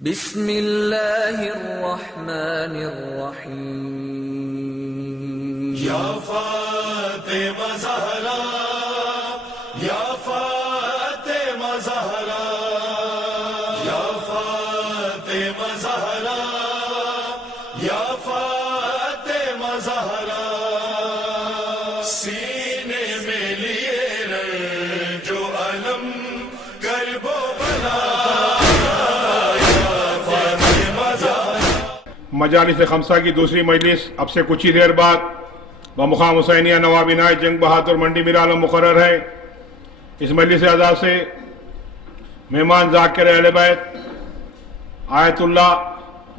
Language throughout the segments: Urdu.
بسم اللہ الرحمن الرحیم یا فاطمہ زہرا یا فاطمہ زہرا یا فاطمہ زہرا یا فاطمہ زہرا سینے میں لیے رنج و علم کرب و بلا مجالس خمسہ کی دوسری مجلس اب سے کچھ ہی دیر بعد بمقام حسینیہ نواب عنایت جنگ بہادر منڈی میر عالم مقرر ہے۔ اس مجلس اعزاز سے مہمان ذاکر اہل بیت آیت اللہ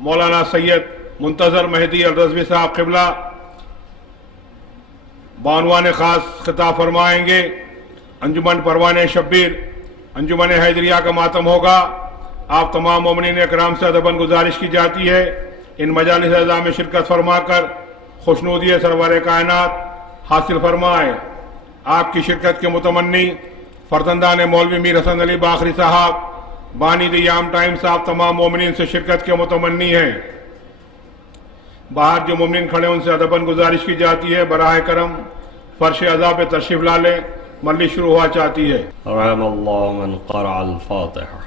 مولانا سید منتظر مہدی الرضوی صاحب قبلہ بعنوان خاص خطاب فرمائیں گے۔ انجمن پروان شبیر انجمن حیدریہ کا ماتم ہوگا۔ آپ تمام مومنین اکرام سے ادباً گزارش کی جاتی ہے ان مجالس اعزاز میں شرکت فرما کر خوشنودی سرور کائنات حاصل فرمائے۔ آپ کی شرکت کے متمنی فرزندان مولوی میر حسن علی باقری صاحب بانی دیام ٹائم صاحب تمام مومنین سے شرکت کے متمنی ہیں۔ باہر جو مومنین کھڑے ان سے ادباً گزارش کی جاتی ہے براہ کرم فرش عزا پہ تشریف لا لیں، مجلس شروع ہوا چاہتی ہے۔ رحم اللہ من قرأ الفاتحہ۔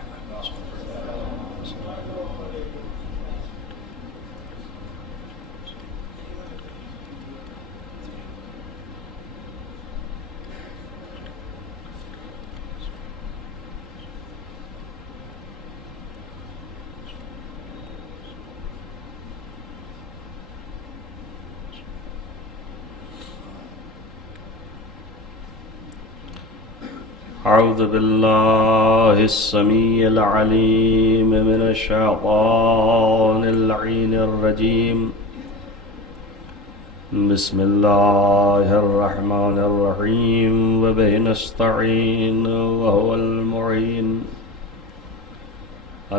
اعوذ باللہ السمیع العلیم من الشیطان اللعین الرجیم بسم اللہ الرحمن الرحیم وبہ نستعین وهو المعین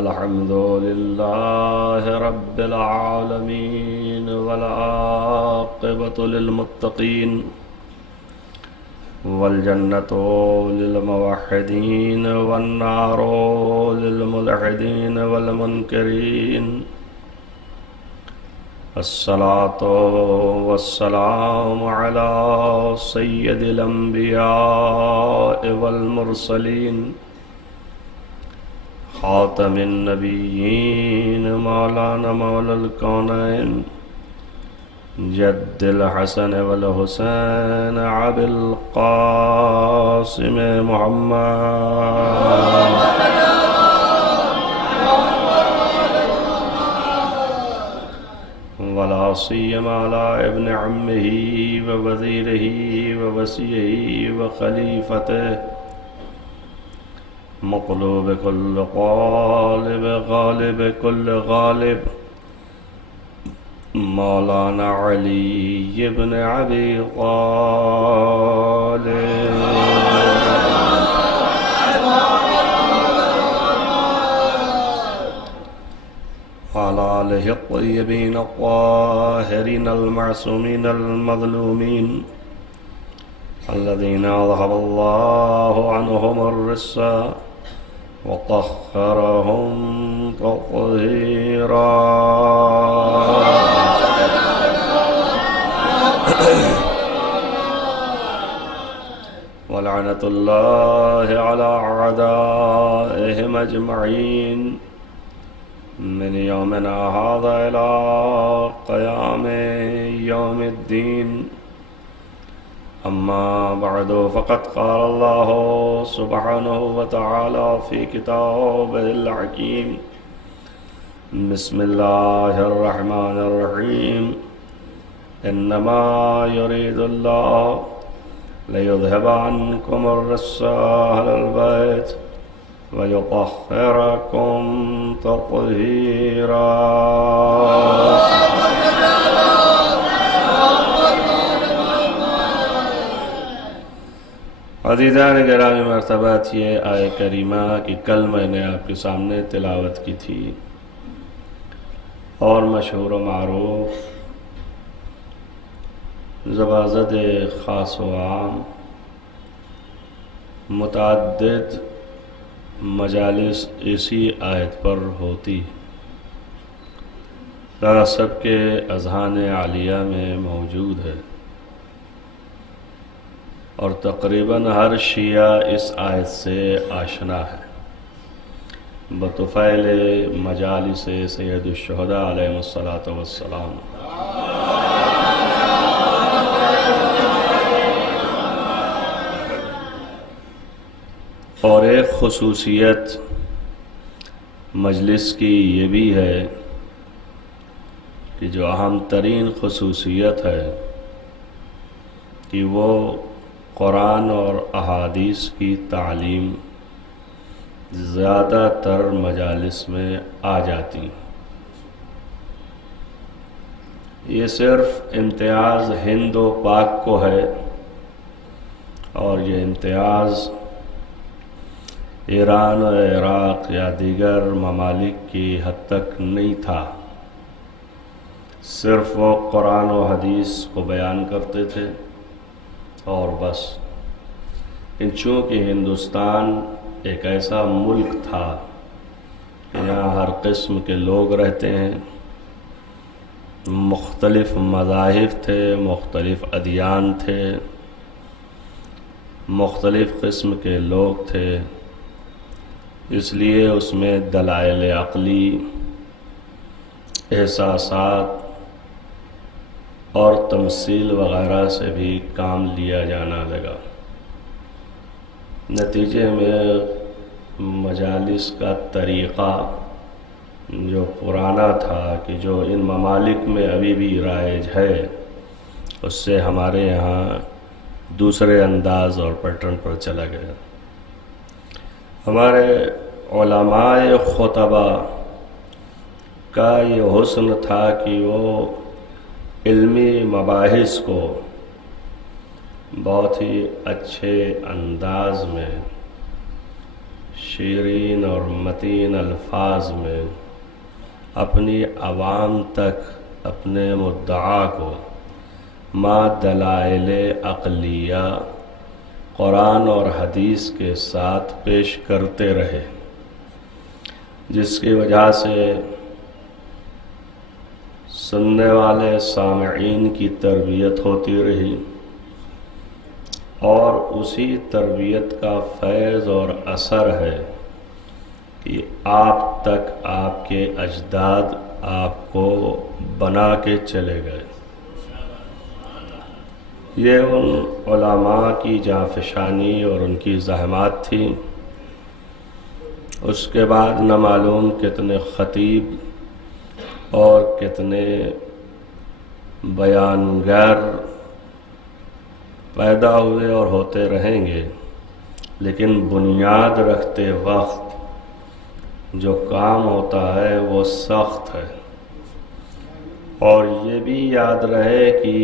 الحمد للہ رب العالمین والعاقبۃ للمتقین والجنة للموحدين والنار للملحدين والمنكرين الصلاة والسلام على سيد الأنبياء والمرسلين خاتم النبيين مولانا مولى الكونين جد الحسن والحسین ابی القاسم محمد ولا سیما علی ابن عمہ ووزیرہ ووصیہ وخلیفتہ مقلوب کل قالب غالب کل غالب مولانا علی بن ابی طالب وعلى آلہ الطیبین الطاہرین المعصومین المظلومین الذین اذهب اللہ عنہم الرجس وطهرهم تطہیرا ولعنة الله على أعدائهم أجمعين من يومنا هذا إلى قيام يوم الدين أما بعد فقد قال الله سبحانه وتعالى في كتابه الحكيم بسم الله الرحمن الرحيم إنما يريد الله ليذهب عنكم الرجس أهل البيت ويطهركم تطهيرا۔ عزیزان گرامی مرتبات، یہ آیہ کریمہ کی کل میں نے آپ کے سامنے تلاوت کی تھی اور مشہور و معروف زبازد خاص و عام متعدد مجالس اسی آیت پر ہوتی سب کے اذہان عالیہ میں موجود ہے، اور تقریباً ہر شیعہ اس آیت سے آشنا ہے بطفیل مجالس سید الشہداء علیہ الصلاۃ والسلام۔ اور ایک خصوصیت مجلس کی یہ بھی ہے کہ جو اہم ترین خصوصیت ہے کہ وہ قرآن اور احادیث کی تعلیم زیادہ تر مجالس میں آ جاتی۔ یہ صرف امتیاز ہند و پاک کو ہے، اور یہ امتیاز ایران و عراق یا دیگر ممالک کی حد تک نہیں تھا۔ صرف وہ قرآن و حدیث کو بیان کرتے تھے اور بس۔ چونکہ ہندوستان ایک ایسا ملک تھا کہ یہاں ہر قسم کے لوگ رہتے ہیں، مختلف مذاہب تھے، مختلف ادیان تھے، مختلف قسم کے لوگ تھے، اس لیے اس میں دلائل عقلی، احساسات اور تمثیل وغیرہ سے بھی کام لیا جانا لگا۔ نتیجے میں مجالس کا طریقہ جو پرانا تھا، کہ جو ان ممالک میں ابھی بھی رائج ہے، اس سے ہمارے یہاں دوسرے انداز اور پیٹرن پر چلا گیا۔ ہمارے علماء خطبہ کا یہ حسن تھا کہ وہ علمی مباحث کو بہت ہی اچھے انداز میں، شیرین اور متین الفاظ میں اپنی عوام تک اپنے مدعا کو ما دلائل عقلیہ قرآن اور حدیث کے ساتھ پیش کرتے رہے، جس کی وجہ سے سننے والے سامعین کی تربیت ہوتی رہی، اور اسی تربیت کا فیض اور اثر ہے کہ آپ تک آپ کے اجداد آپ کو بنا کے چلے گئے۔ یہ ان علماء کی جانفشانی اور ان کی زحمات تھی۔ اس کے بعد نہ معلوم کتنے خطیب اور کتنے بیانگر پیدا ہوئے اور ہوتے رہیں گے، لیکن بنیاد رکھتے وقت جو کام ہوتا ہے وہ سخت ہے۔ اور یہ بھی یاد رہے کہ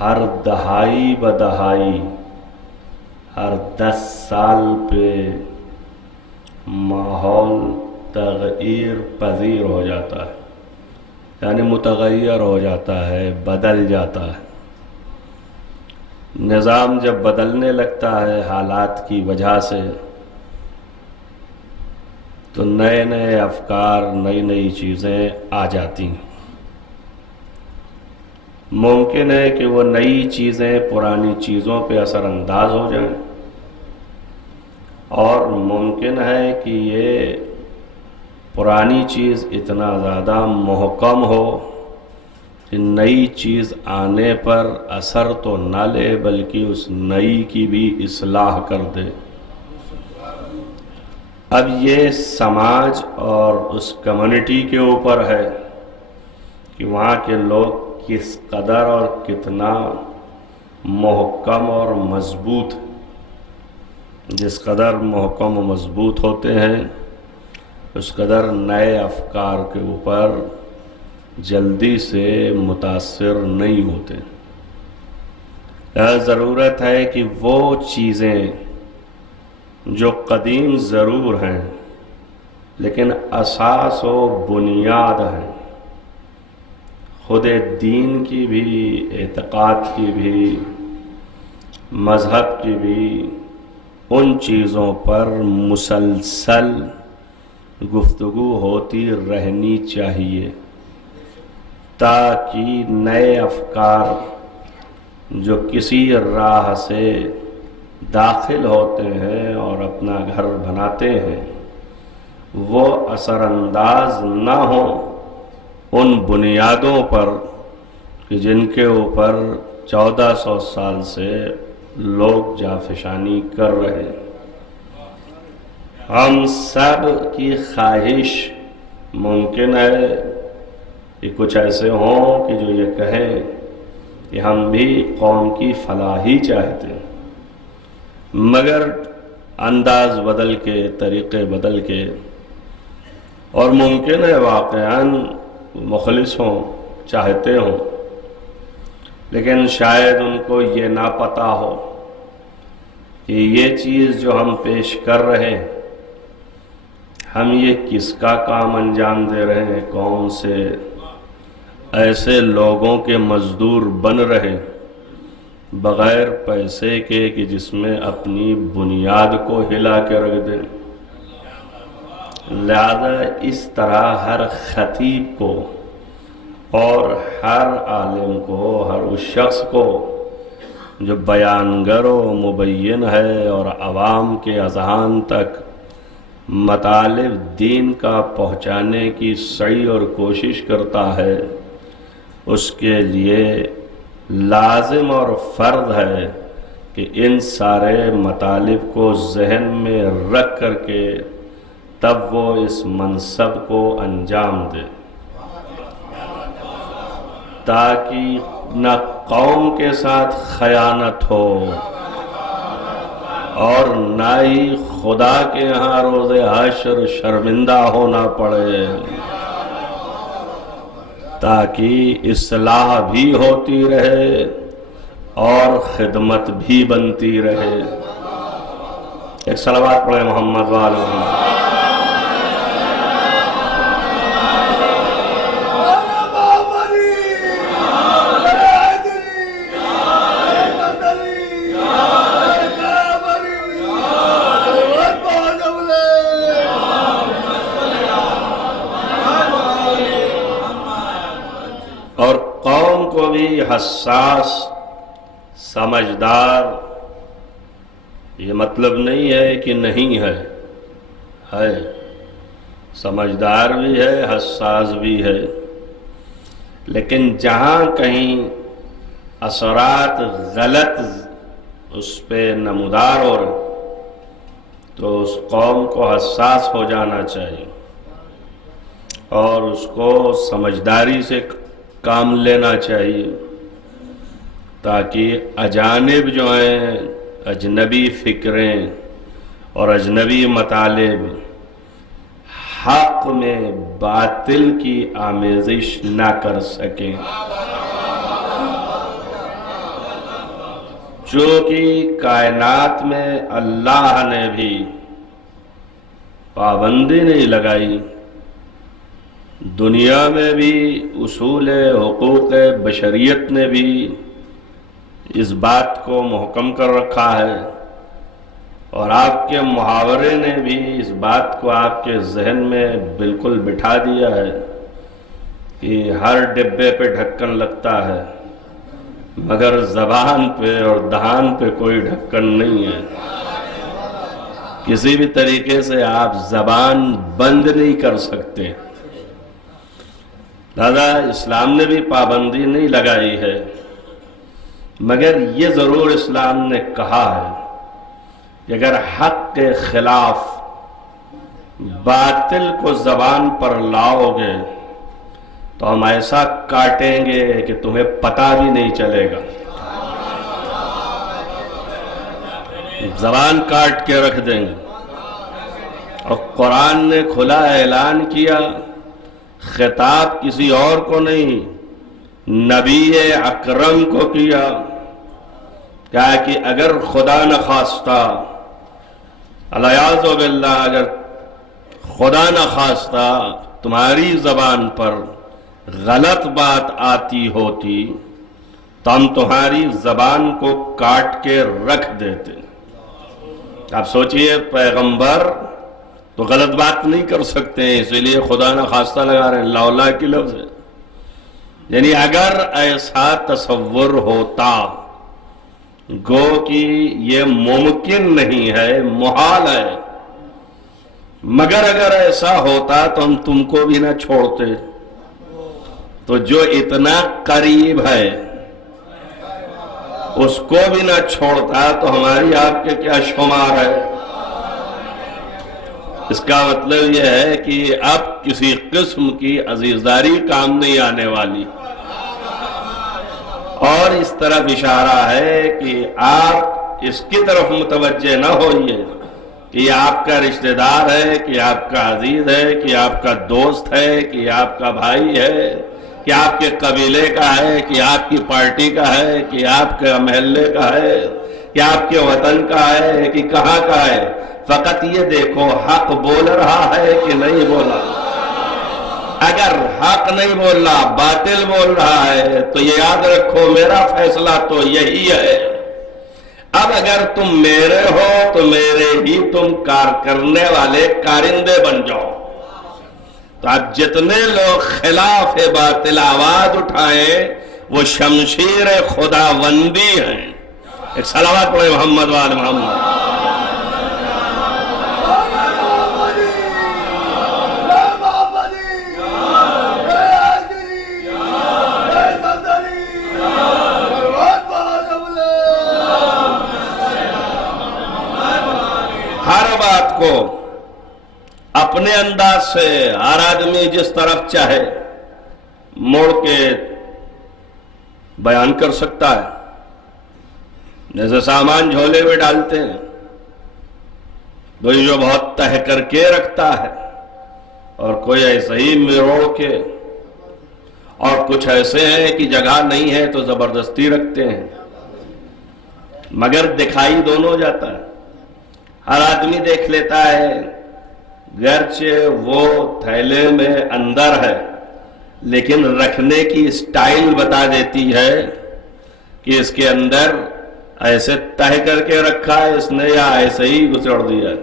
ہر دہائی بدہائی، ہر 10 سال پہ ماحول تغیر پذیر ہو جاتا ہے، یعنی متغیر ہو جاتا ہے، بدل جاتا ہے۔ نظام جب بدلنے لگتا ہے حالات کی وجہ سے، تو نئے نئے افکار، نئی نئی چیزیں آ جاتی ہیں۔ ممکن ہے کہ وہ نئی چیزیں پرانی چیزوں پہ اثر انداز ہو جائیں، اور ممکن ہے کہ یہ پرانی چیز اتنا زیادہ محکم ہو کہ نئی چیز آنے پر اثر تو نہ لے، بلکہ اس نئی کی بھی اصلاح کر دے۔ اب یہ سماج اور اس کمیونٹی کے اوپر ہے کہ وہاں کے لوگ کس قدر اور کتنا محکم اور مضبوط، جس قدر محکم و مضبوط ہوتے ہیں اس قدر نئے افکار کے اوپر جلدی سے متاثر نہیں ہوتے۔ ضرورت ہے کہ وہ چیزیں جو قدیم ضرور ہیں لیکن اساس و بنیاد ہیں، خود دین کی بھی، اعتقاد کی بھی، مذہب کی بھی، ان چیزوں پر مسلسل گفتگو ہوتی رہنی چاہیے تاکہ نئے افکار جو کسی راہ سے داخل ہوتے ہیں اور اپنا گھر بناتے ہیں وہ اثر انداز نہ ہوں ان بنیادوں پر کہ جن کے اوپر 1400 سال سے لوگ جافشانی کر رہے ہیں۔ ہم سب کی خواہش ممکن ہے کہ کچھ ایسے ہوں کہ جو یہ کہیں کہ ہم بھی قوم کی فلاحی چاہتے ہیں، مگر انداز بدل کے، طریقے بدل کے، اور ممکن ہے واقعاً مخلص ہوں، چاہتے ہوں، لیکن شاید ان کو یہ نہ پتہ ہو کہ یہ چیز جو ہم پیش کر رہے ہیں ہم یہ کس کا کام انجام دے رہے ہیں، کون سے ایسے لوگوں کے مزدور بن رہے بغیر پیسے کے کہ جس میں اپنی بنیاد کو ہلا کے رکھ دیں۔ لہذا اس طرح ہر خطیب کو اور ہر عالم کو، ہر اس شخص کو جو بیانگر و مبین ہے اور عوام کے اذہان تک مطالب دین کا پہنچانے کی سعی اور کوشش کرتا ہے، اس کے لیے لازم اور فرض ہے کہ ان سارے مطالب کو ذہن میں رکھ کر کے تب وہ اس منصب کو انجام دے، تاکہ نہ قوم کے ساتھ خیانت ہو اور نہ ہی خدا کے ہاں روز حشر شرمندہ ہونا پڑے، تاکہ اصلاح بھی ہوتی رہے اور خدمت بھی بنتی رہے۔ ایک صلوات پڑھیں محمد وآل محمد۔ اور قوم کو بھی حساس، سمجھدار، یہ مطلب نہیں ہے کہ نہیں ہے، سمجھدار بھی ہے، حساس بھی ہے، لیکن جہاں کہیں اثرات غلط اس پہ نمودار ہو رہے تو اس قوم کو حساس ہو جانا چاہیے اور اس کو سمجھداری سے کام لینا چاہیے، تاکہ اجانب جو ہیں، اجنبی فکریں اور اجنبی مطالب حق میں باطل کی آمیزش نہ کر سکیں، چونکہ کائنات میں اللہ نے بھی پابندی نہیں لگائی، دنیا میں بھی اصول حقوق بشریت نے بھی اس بات کو محکم کر رکھا ہے، اور آپ کے محاورے نے بھی اس بات کو آپ کے ذہن میں بالکل بٹھا دیا ہے کہ ہر ڈبے پہ ڈھکن لگتا ہے مگر زبان پہ اور دہان پہ کوئی ڈھکن نہیں ہے، کسی بھی طریقے سے آپ زبان بند نہیں کر سکتے۔ لہذا اسلام نے بھی پابندی نہیں لگائی ہے، مگر یہ ضرور اسلام نے کہا ہے کہ اگر حق کے خلاف باطل کو زبان پر لاؤ گے تو ہم ایسا کاٹیں گے کہ تمہیں پتہ بھی نہیں چلے گا، زبان کاٹ کے رکھ دیں گے۔ اور قرآن نے کھلا اعلان کیا، خطاب کسی اور کو نہیں، نبی اکرم کو کیا، کہا کہ اگر خدا نہ خواستہ، الیاذ باللہ، اگر خدا نہ خواستہ تمہاری زبان پر غلط بات آتی ہوتی تو ہم تمہاری زبان کو کاٹ کے رکھ دیتے۔ آپ سوچئے، پیغمبر تو غلط بات نہیں کر سکتے ہیں، اسی لیے خدا نہ خواستہ لگا رہے ہیں لولا کی لفظ ہے. یعنی اگر ایسا تصور ہوتا گو کہ یہ ممکن نہیں ہے، محال ہے، مگر اگر ایسا ہوتا تو ہم تم کو بھی نہ چھوڑتے. تو جو اتنا قریب ہے اس کو بھی نہ چھوڑتا تو ہماری آپ کے کیا شمار ہے. اس کا مطلب یہ ہے کہ اب کسی قسم کی عزیزداری کام نہیں آنے والی. اور اس طرف اشارہ ہے کہ آپ اس کی طرف متوجہ نہ ہوئیے کہ یہ آپ کا رشتہ دار ہے، کہ آپ کا عزیز ہے، کہ آپ کا دوست ہے، کہ آپ کا بھائی ہے، کہ آپ کے قبیلے کا ہے، کہ آپ کی پارٹی کا ہے، کہ آپ کے محلے کا ہے، کہ آپ کے وطن کا ہے، کہ کہاں کا ہے. فقط یہ دیکھو حق بول رہا ہے کہ نہیں بولا. اگر حق نہیں بول رہا، باطل بول رہا ہے تو یہ یاد رکھو میرا فیصلہ تو یہی ہے. اب اگر تم میرے ہو تو میرے ہی تم کار کرنے والے کارندے بن جاؤ. تو اب جتنے لوگ خلاف باطل آواز اٹھائیں وہ شمشیر خداوندی ہیں. ایک صلوات پڑھے محمد وآل محمد. ہر بات کو اپنے انداز سے ہر آدمی جس طرف چاہے موڑ کے بیان کر سکتا ہے. جیسے سامان جھولے میں ڈالتے ہیں، کوئی جو بہت تہ کر کے رکھتا ہے اور کوئی ایسے ہی مروڑ کے، اور کچھ ایسے ہیں کہ جگہ نہیں ہے تو زبردستی رکھتے ہیں، مگر دکھائی دونوں جاتا ہے. ہر آدمی دیکھ لیتا ہے گرچہ وہ تھیلے میں اندر ہے لیکن رکھنے کی سٹائل بتا دیتی ہے کہ اس کے اندر ایسے تہ کر کے رکھا ہے اس نے یا ایسے ہی گھسڑ دیا ہے.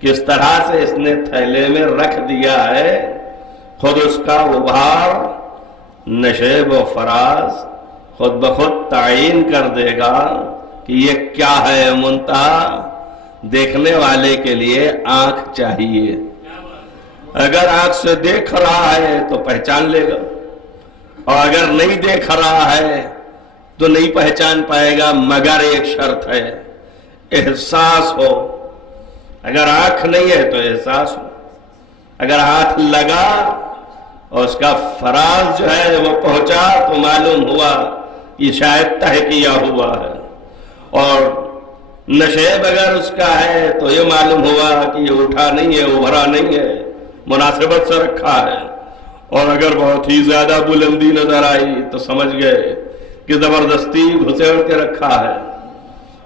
کس طرح سے اس نے تھیلے میں رکھ دیا ہے خود اس کا ابھار نشیب و فراز خود بخود تعین کر دے گا کہ یہ کیا ہے. منتہا دیکھنے والے کے لیے آنکھ چاہیے. اگر آنکھ سے دیکھ رہا ہے تو پہچان لے گا، اور اگر نہیں دیکھ رہا ہے تو نہیں پہچان پائے گا. مگر ایک شرط ہے، احساس ہو. اگر آنکھ نہیں ہے تو احساس ہو. اگر ہاتھ لگا اور اس کا فراز جو ہے وہ پہنچا تو معلوم ہوا یہ شاید تہ کیا ہوا ہے. اور نشیب اگر اس کا ہے تو یہ معلوم ہوا کہ یہ اٹھا نہیں ہے، ابھرا نہیں ہے، مناسبت سے رکھا ہے. اور اگر بہت ہی زیادہ بلندی نظر آئی تو سمجھ گئے کہ زبردستی گھسیڑ کے رکھا ہے.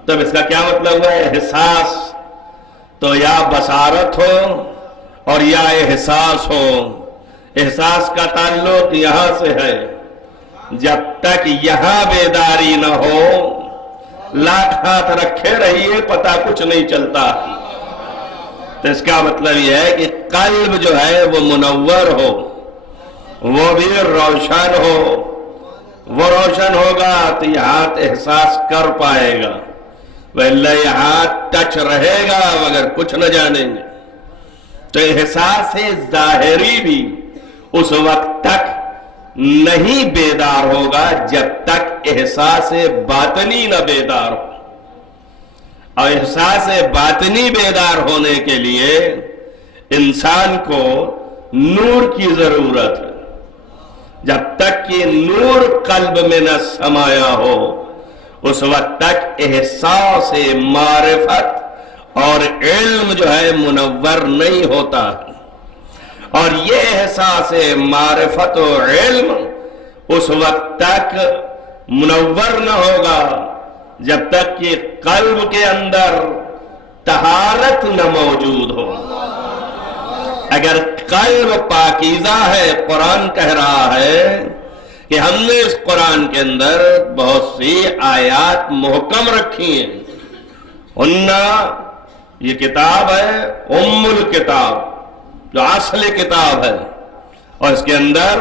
تب اس کا کیا مطلب ہے؟ احساس. تو یا بصارت ہو اور یا احساس ہو. احساس کا تعلق یہاں سے ہے. جب تک یہاں بیداری نہ ہو لاکھ ہاتھ رکھے رہیے پتہ کچھ نہیں چلتا. تو اس کا مطلب یہ ہے کہ قلب جو ہے وہ منور ہو، وہ بھی روشن ہو. وہ روشن ہوگا تو یہ ہاتھ احساس کر پائے گا، وَإِلَّا یہ ہاتھ ٹچ رہے گا مگر کچھ نہ جانیں گے. تو احساس ظاہری بھی اس وقت تک نہیں بیدار ہوگا جب تک احساس باطنی نہ بیدار ہو. اور احساس باطنی بیدار ہونے کے لیے انسان کو نور کی ضرورت ہے. جب تک کہ نور قلب میں نہ سمایا ہو اس وقت تک احساس معرفت اور علم جو ہے منور نہیں ہوتا. اور یہ احساس معرفت و علم اس وقت تک منور نہ ہوگا جب تک کہ قلب کے اندر طہارت نہ موجود ہو. اگر قلب پاکیزہ ہے، قرآن کہہ رہا ہے کہ ہم نے اس قرآن کے اندر بہت سی آیات محکم رکھی ہیں، انہا یہ کتاب ہے ام الکتاب، جو اصل کتاب ہے، اور اس کے اندر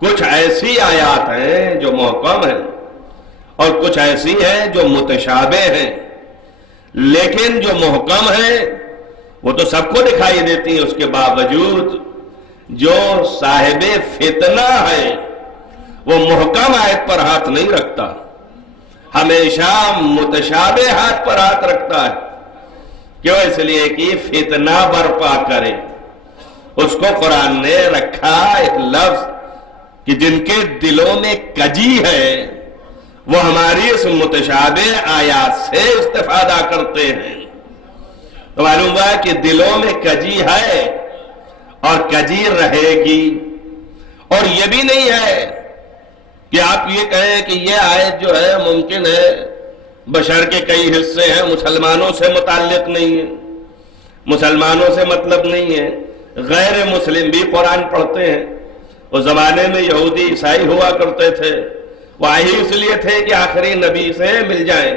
کچھ ایسی آیات ہیں جو محکم ہیں اور کچھ ایسی ہیں جو متشابہ ہیں، لیکن جو محکم ہیں وہ تو سب کو دکھائی دیتی ہیں، اس کے باوجود جو صاحب فتنہ ہے وہ محکم آیت پر ہاتھ نہیں رکھتا، ہمیشہ متشابہ ہاتھ پر ہاتھ رکھتا ہے۔ کیوں؟ اس لیے کہ فتنہ برپا کرے۔ اس کو قرآن نے رکھا ایک لفظ کہ جن کے دلوں میں کجی ہے وہ ہماری اس متشابہ آیات سے استفادہ کرتے ہیں۔ تو معلوم ہوا کہ دلوں میں کجی ہے اور کجی رہے گی، اور یہ بھی نہیں ہے کہ آپ یہ کہیں کہ یہ آیت جو ہے ممکن ہے بشر کے کئی حصے ہیں، مسلمانوں سے متعلق نہیں ہے، مسلمانوں سے مطلب نہیں ہے، غیر مسلم بھی قرآن پڑھتے ہیں۔ اس زمانے میں یہودی عیسائی ہوا کرتے تھے، وہ آئے اس لیے تھے کہ آخری نبی سے مل جائیں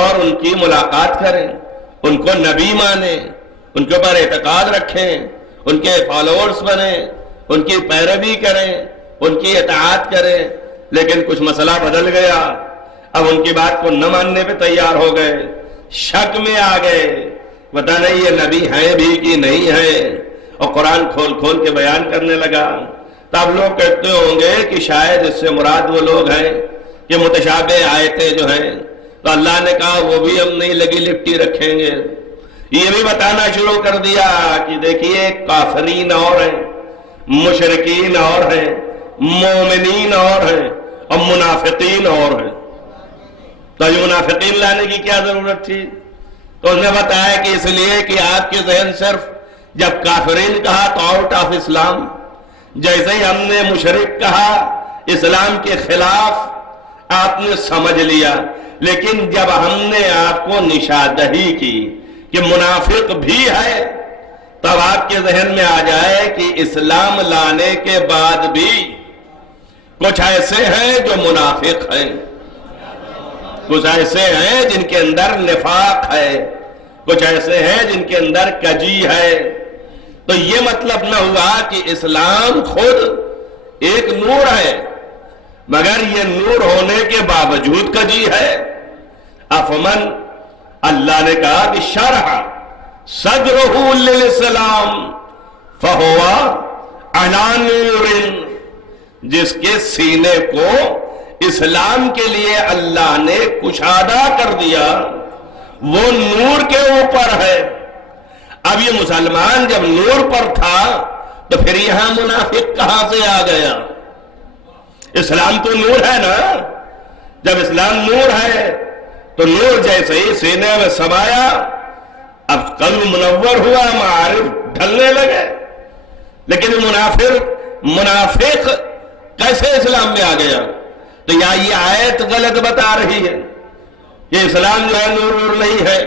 اور ان کی ملاقات کریں، ان کو نبی مانیں، ان کے اوپر اعتقاد رکھیں، ان کے فالوورز بنیں، ان کی پیروی کریں، ان کی اطاعت کریں۔ لیکن کچھ مسئلہ بدل گیا، اب ان کی بات کو نہ ماننے پہ تیار ہو گئے، شک میں آ گئے، پتہ نہیں یہ نبی ہیں بھی کہ نہیں ہیں، اور قرآن کھول کھول کے بیان کرنے لگا۔ تب لوگ کہتے ہوں گے کہ شاید اس سے مراد وہ لوگ ہیں کہ متشابہ آیتیں جو ہیں، تو اللہ نے کہا وہ بھی ہم نہیں لگی لپٹی رکھیں گے۔ یہ بھی بتانا شروع کر دیا کہ دیکھیے کافرین اور ہیں، مشرکین اور ہیں، مومنین اور ہیں، اور منافقین اور ہیں۔ تو یہ منافقین لانے کی کیا ضرورت تھی؟ تو اس نے بتایا کہ اس لیے کہ آپ کے ذہن صرف جب کافرین کہا تو آؤٹ آف اسلام، جیسے ہی ہم نے مشرک کہا اسلام کے خلاف آپ نے سمجھ لیا، لیکن جب ہم نے آپ کو نشاندہی کی کہ منافق بھی ہے، تب آپ کے ذہن میں آ جائے کہ اسلام لانے کے بعد بھی کچھ ایسے ہیں جو منافق ہیں، کچھ ایسے ہیں جن کے اندر نفاق ہے، کچھ ایسے ہیں جن کے اندر کجی ہے۔ تو یہ مطلب نہ ہوا کہ اسلام خود ایک نور ہے، مگر یہ نور ہونے کے باوجود کجی ہے۔ افمن، اللہ نے کہا کہ شرح صدرہ للاسلام فہو علی نور، جس کے سینے کو اسلام کے لیے اللہ نے کشادہ کر دیا وہ نور کے اوپر ہے۔ اب یہ مسلمان جب نور پر تھا تو پھر یہاں منافق کہاں سے آ گیا؟ اسلام تو نور ہے نا، جب اسلام نور ہے تو نور جیسے ہی سینے میں سمایا، اب قلب منور ہوا، معارف ڈھلنے لگے۔ لیکن منافق کیسے اسلام میں آ گیا؟ تو یا یہ آیت غلط بتا رہی ہے کہ اسلام جو ہے نور نہیں ہے،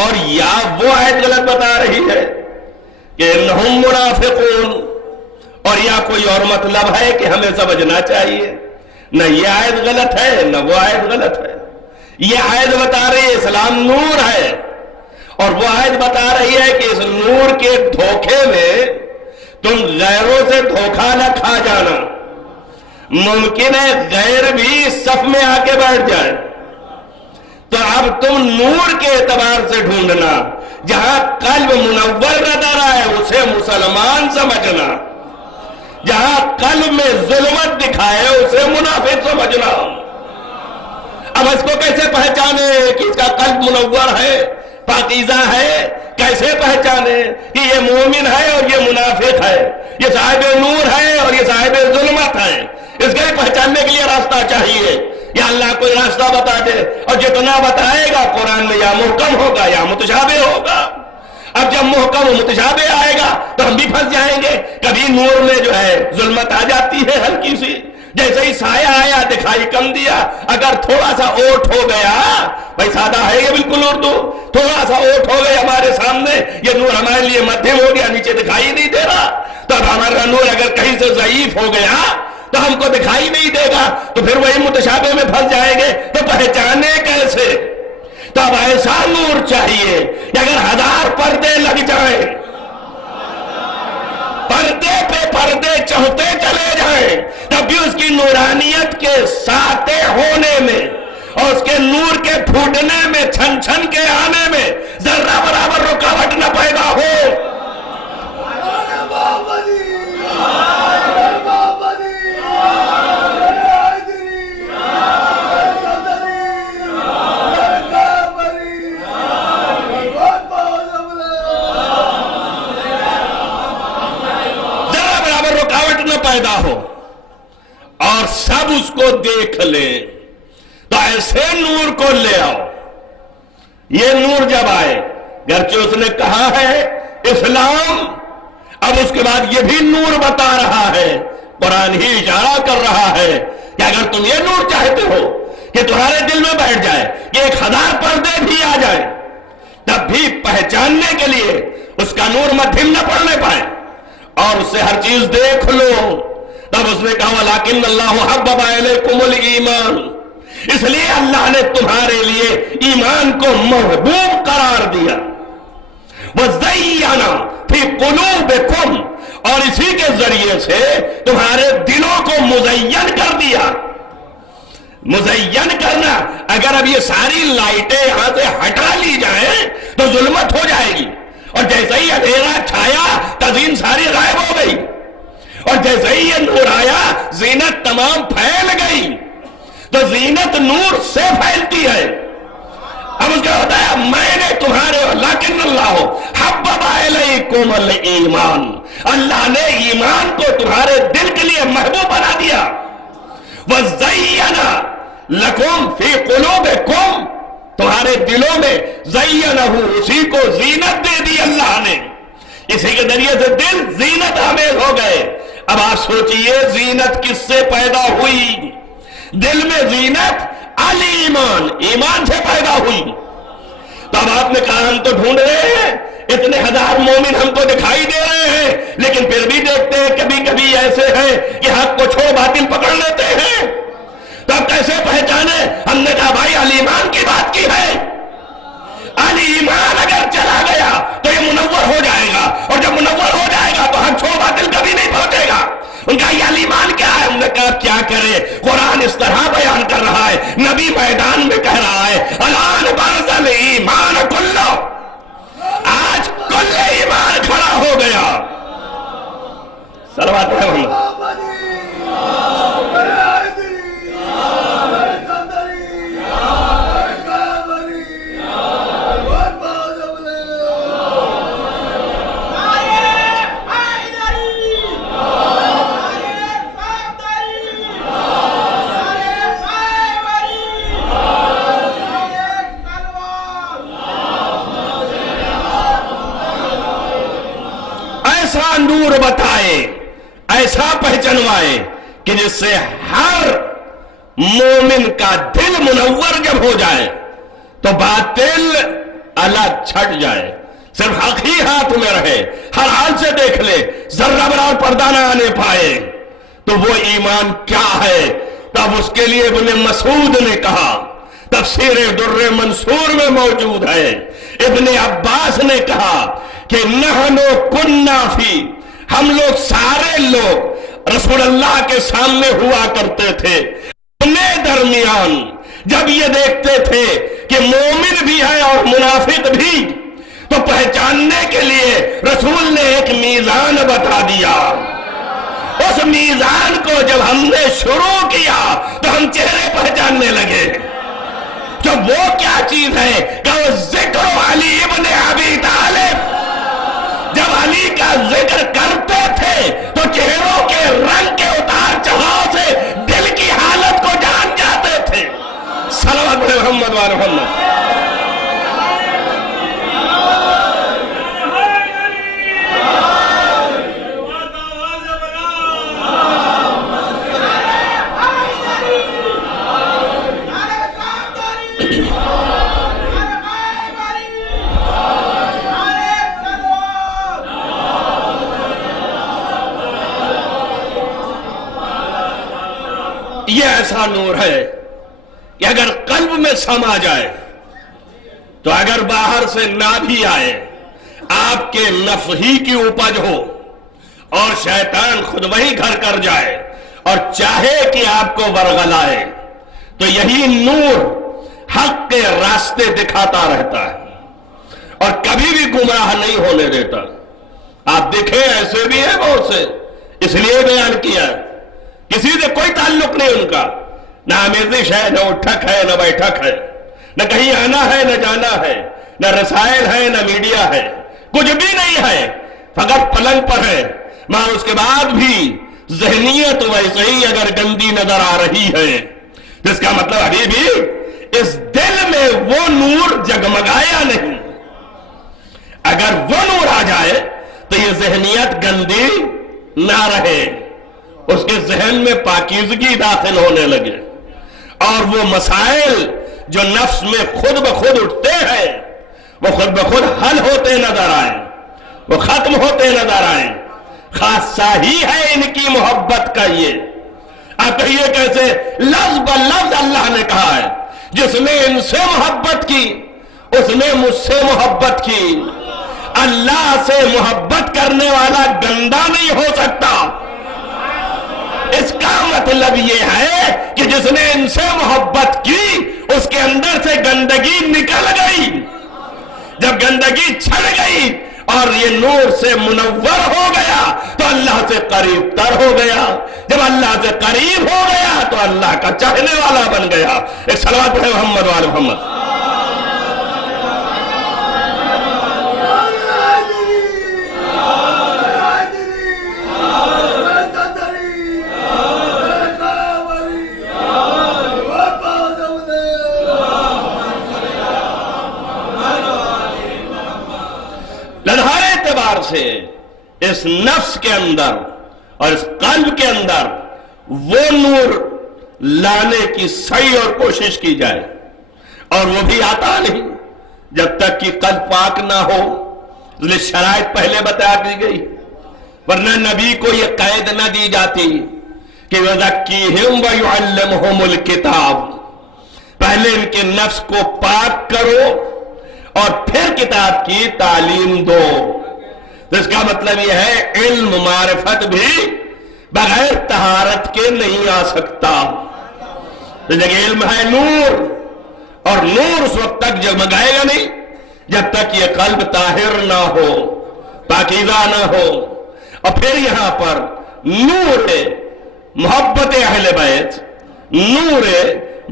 اور یا وہ آیت غلط بتا رہی ہے کہ انہم منافقون، اور یا کوئی اور مطلب ہے کہ ہمیں سمجھنا چاہیے۔ نہ یہ آیت غلط ہے نہ وہ آیت غلط ہے۔ یہ آیت بتا رہی ہے اسلام نور ہے، اور وہ آیت بتا رہی ہے کہ اس نور کے دھوکے میں تم غیروں سے دھوکہ نہ کھا جانا۔ ممکن ہے غیر بھی صف میں آ کے بیٹھ جائے، تو اب تم نور کے اعتبار سے ڈھونڈنا، جہاں قلب منور نظر آئے اسے مسلمان سمجھنا، جہاں قلب میں ظلمت دکھائے اسے منافق سمجھنا۔ اب اس کو کیسے پہچانے کہ اس کا قلب منور ہے، پاکیزہ ہے؟ کیسے پہچانے کہ یہ مومن ہے اور یہ منافق ہے، یہ صاحب نور ہے اور یہ صاحب ظلمت ہے؟ اس کے پہچاننے کے لیے راستہ چاہیے، یا اللہ کوئی راستہ بتا دے، اور جتنا بتائے گا قرآن میں یا محکم ہوگا یا متشابہ ہوگا۔ اب جب محکم و متشابہ آئے گا تو ہم بھی پھنس جائیں گے۔ کبھی نور میں جو ہے ظلمت آ جاتی ہے ہلکی سی، جیسے ہی سایہ آیا دکھائی کم دیا، اگر تھوڑا سا اوٹ ہو گیا، بھائی سادہ ہے یہ بالکل اردو، تھوڑا سا اوٹ ہو گیا ہمارے سامنے، یہ نور ہمارے لیے مدھم ہو گیا، نیچے دکھائی نہیں دے رہا، تو اب ہمارا نور اگر کہیں سے ضعیف ہو گیا تو ہم کو دکھائی نہیں دے گا، تو پھر وہی متشابہ میں پھنس جائیں گے۔ تو پہچانے کیسے؟ تو اب ایسا نور چاہیے، کہ اگر 1000 پردے لگ جائیں، پردے پہ پردے چڑھتے چلے جائیں، تب بھی اس کی نورانیت کے ساتے ہونے میں اور اس کے نور کے پھوٹنے میں، چھن چھن کے آنے میں ذرہ برابر رکاوٹ نہ پیدا ہو۔ پیدا ہو اور سب اس کو دیکھ لیں، تو ایسے نور کو لے آؤ۔ یہ نور جب آئے، گرچہ اس نے کہا ہے اسلام، اب اس کے بعد یہ بھی نور بتا رہا ہے، قرآن ہی اشارہ کر رہا ہے کہ اگر تم یہ نور چاہتے ہو کہ تمہارے دل میں بیٹھ جائے، کہ 1000 پردے بھی آ جائیں، تب بھی پہچاننے کے لیے اس کا نور مدھم نہ پڑنے پائے اور اس سے ہر چیز دیکھ لو، تب اس نے کہا وَلَٰكِنَّ اللَّهُ حَبَّبَ إِلَيْكُمُ الْإِيمَانَ، اس لیے اللہ نے تمہارے لیے ایمان کو محبوب قرار دیا، وَزَيَّنَ فِي قُلُوبِكُمْ، اور اسی کے ذریعے سے تمہارے دلوں کو مزین کر دیا۔ مزین کرنا، اگر اب یہ ساری لائٹیں یہاں سے ہٹا لی جائیں تو ظلمت ہو جائے گی، اور جیسے ہی اندھیرا چھایا تزئین ساری غائب ہو گئی، اور جیسے ہی یہ نور آیا زینت تمام پھیل گئی۔ تو زینت نور سے پھیلتی ہے۔ اب اس کا بتایا میں نے تمہارے لیکن اللہ حبب الیکم الایمان، اللہ نے ایمان کو تمہارے دل کے لیے محبوب بنا دیا۔ وَزَيَّنَ لَكُمْ فِي قُلُوبِكُمْ، تمہارے دلوں میں زینہ، اسی کو زینت دے دی اللہ نے، اسی کے ذریعے سے دل زینت آمیز ہو گئے۔ اب آپ سوچئے زینت کس سے پیدا ہوئی؟ دل میں زینت الایمان، ایمان سے پیدا ہوئی۔ تو اب آپ نے کہا ہم تو ڈھونڈ رہے ہیں، اتنے 1000 مومن ہم کو دکھائی دے رہے ہیں، لیکن پھر بھی دیکھتے ہیں کبھی کبھی ایسے ہیں کہ حق کو چھوڑ باطل پکڑ لیتے ہیں، تو اب کیسے پہچانے؟ ہم نے کہا بھائی الایمان کی بات کی ہے، الایمان اگر چلا گیا تو یہ منور ہو جائے گا، اور جب منور ہو جائے گا تو حق چھوڑ باطل کبھی نہیں پہنچے گا۔ ان کا یہ الایمان کیا ہے؟ ہم نے کہا کیا کرے، قرآن اس طرح بیان کر رہا ہے، نبی میدان میں کہہ رہا ہے الان برز الایمان کلہ، آج کل ایمان کھڑا ہو گیا۔ صلوات محمد۔ ایسا نور بتائے، ایسا پہچنوائے کہ جس سے ہر مومن کا دل منور جب ہو جائے تو باطل الگ چھٹ جائے، صرف حق ہی ہاتھ میں رہے، ہر حال سے دیکھ لے، ذرہ برابر پردہ نہ آنے پائے۔ تو وہ ایمان کیا ہے؟ تب اس کے لیے ابن مسعود نے کہا، تفسیر در منصور میں موجود ہے، ابن عباس نے کہا کہ نحنو کننا فی، ہم لوگ سارے لوگ رسول اللہ کے سامنے ہوا کرتے تھے، اپنے درمیان جب یہ دیکھتے تھے کہ مومن بھی ہے اور منافق بھی، تو پہچاننے کے لیے رسول نے ایک میزان بتا دیا۔ اس میزان کو جب ہم نے شروع کیا تو ہم چہرے پہچاننے لگے۔ جب وہ کیا چیز ہے کہ وہ ذکر علی ابن ابی طالب، جب علی کا ذکر کرتے تھے تو چہروں کے رنگ کے اتار چڑھاؤ سے دل کی حالت کو جان جاتے تھے۔ صلوات محمد و محمد۔ یہ ایسا نور ہے کہ اگر قلب میں سما جائے تو اگر باہر سے نہ بھی آئے، آپ کے نفس ہی کی اپج ہو اور شیطان خود وہی گھر کر جائے اور چاہے کہ آپ کو ورغلائے، تو یہی نور حق کے راستے دکھاتا رہتا ہے اور کبھی بھی گمراہ نہیں ہونے دیتا۔ آپ دیکھیں ایسے بھی ہیں بہت سے، اس لیے بیان کیا، کسی سے کوئی تعلق نہیں ان کا، نہ آمیزش ہے، نہ اٹھک ہے، نہ بیٹھک ہے، نہ کہیں آنا ہے نہ جانا ہے، نہ رسائل ہے نہ میڈیا ہے، کچھ بھی نہیں ہے، فقط پلنگ پر ہے، مگر اس کے بعد بھی ذہنیت ویسے ہی اگر گندی نظر آ رہی ہے، جس کا مطلب ابھی بھی اس دل میں وہ نور جگمگایا نہیں۔ اگر وہ نور آ جائے تو یہ ذہنیت گندی نہ رہے، اس کے ذہن میں پاکیزگی داخل ہونے لگے، اور وہ مسائل جو نفس میں خود بخود اٹھتے ہیں وہ خود بخود حل ہوتے نظر آئیں، وہ ختم ہوتے نظر آئیں۔ خاصہ ہی ہے ان کی محبت کا یہ۔ آپ کہیے کیسے؟ لفظ بلفظ اللہ نے کہا ہے، جس نے ان سے محبت کی اس نے مجھ سے محبت کی۔ اللہ سے محبت کرنے والا گندا نہیں ہو سکتا۔ اس کا مطلب یہ ہے کہ جس نے ان سے محبت کی اس کے اندر سے گندگی نکل گئی۔ جب گندگی چھڑ گئی اور یہ نور سے منور ہو گیا تو اللہ سے قریب تر ہو گیا۔ جب اللہ سے قریب ہو گیا تو اللہ کا چاہنے والا بن گیا۔ ایک صلوات پڑھیں محمد وآل محمد۔ سے اس نفس کے اندر اور اس قلب کے اندر وہ نور لانے کی صحیح اور کوشش کی جائے، اور وہ بھی آتا نہیں جب تک کہ قلب پاک نہ ہو، اس لیے شرائط پہلے بتا دی گئی، ورنہ نبی کو یہ قید نہ دی جاتی کہ وَذَكِّهِمْ وَيُعَلِّمْهُمُ الْكِتَابِ، پہلے ان کے نفس کو پاک کرو اور پھر کتاب کی تعلیم دو۔ تو اس کا مطلب یہ ہے علم معرفت بھی بغیر طہارت کے نہیں آ سکتا۔ اس جگہ علم ہے نور، اور نور اس وقت تک جگمگائے گا نہیں جب تک یہ قلب طاہر نہ ہو، پاکیزہ نہ ہو۔ اور پھر یہاں پر نور محبت اہل بیت، نور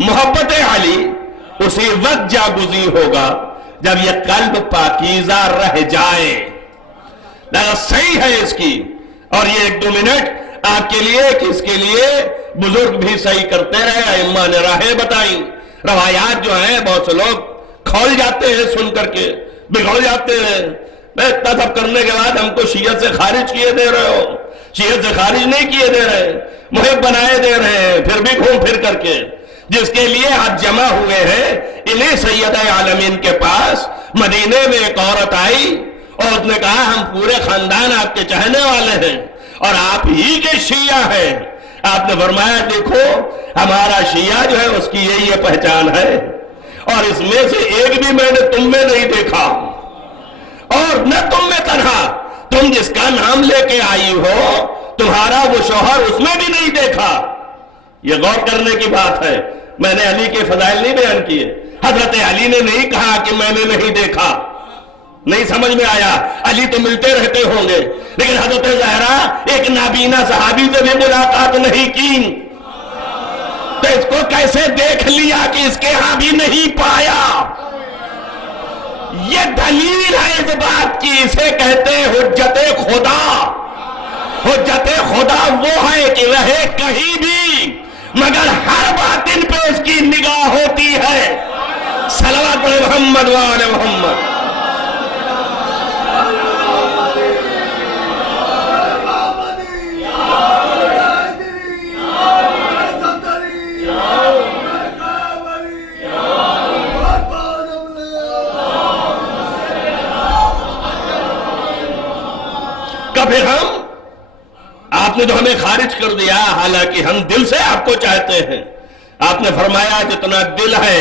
محبت علی اسی وقت جاگزی ہوگا جب یہ قلب پاکیزہ رہ جائے۔ صحیح ہے اس کی، اور یہ 1-2 منٹ آپ کے لیے کہ اس کے لیے بزرگ بھی صحیح کرتے رہے، ائمہ نے راہیں بتائیں۔ روایات جو ہیں بہت سے لوگ کھول جاتے ہیں، سن کر کے بگڑ جاتے ہیں، اتنا سب کرنے کے بعد ہم کو شیعت سے خارج کیے دے رہے ہو۔ شیعت سے خارج نہیں کیے دے رہے، محب بنائے دے رہے ہیں، پھر بھی گھوم پھر کر کے۔ جس کے لیے آج جمع ہوئے ہیں، انہیں سید عالمین کے پاس مدینے میں ایک عورت آئی اور اس نے کہا ہم پورے خاندان آپ کے چاہنے والے ہیں اور آپ ہی کے شیعہ ہیں۔ آپ نے فرمایا دیکھو ہمارا شیعہ جو ہے اس کی یہ پہچان ہے، اور اس میں سے ایک بھی میں نے تم میں نہیں دیکھا، اور نہ تم میں تنہا، تم جس کا نام لے کے آئی ہو تمہارا وہ شوہر اس میں بھی نہیں دیکھا۔ یہ غور کرنے کی بات ہے۔ میں نے علی کے فضائل نہیں بیان کیے، حضرت علی نے نہیں کہا کہ میں نے نہیں دیکھا، نہیں سمجھ میں آیا۔ علی تو ملتے رہتے ہوں گے، لیکن حضرت زہرا ایک نابینا صحابی سے بھی ملاقات نہیں کی، تو اس کو کیسے دیکھ لیا کہ اس کے ہاں بھی نہیں پایا؟ یہ دلیل ہے اس بات کی، اسے کہتے ہیں حجت خدا۔ حجت خدا وہ ہے کہ رہے کہیں بھی مگر ہر باطن پہ اس کی نگاہ ہوتی ہے۔ صلوات پڑھیں محمد وآل محمد۔ پھر ہم آپ نے جو ہمیں خارج کر دیا، حالانکہ ہم دل سے آپ کو چاہتے ہیں۔ آپ نے فرمایا جتنا دل ہے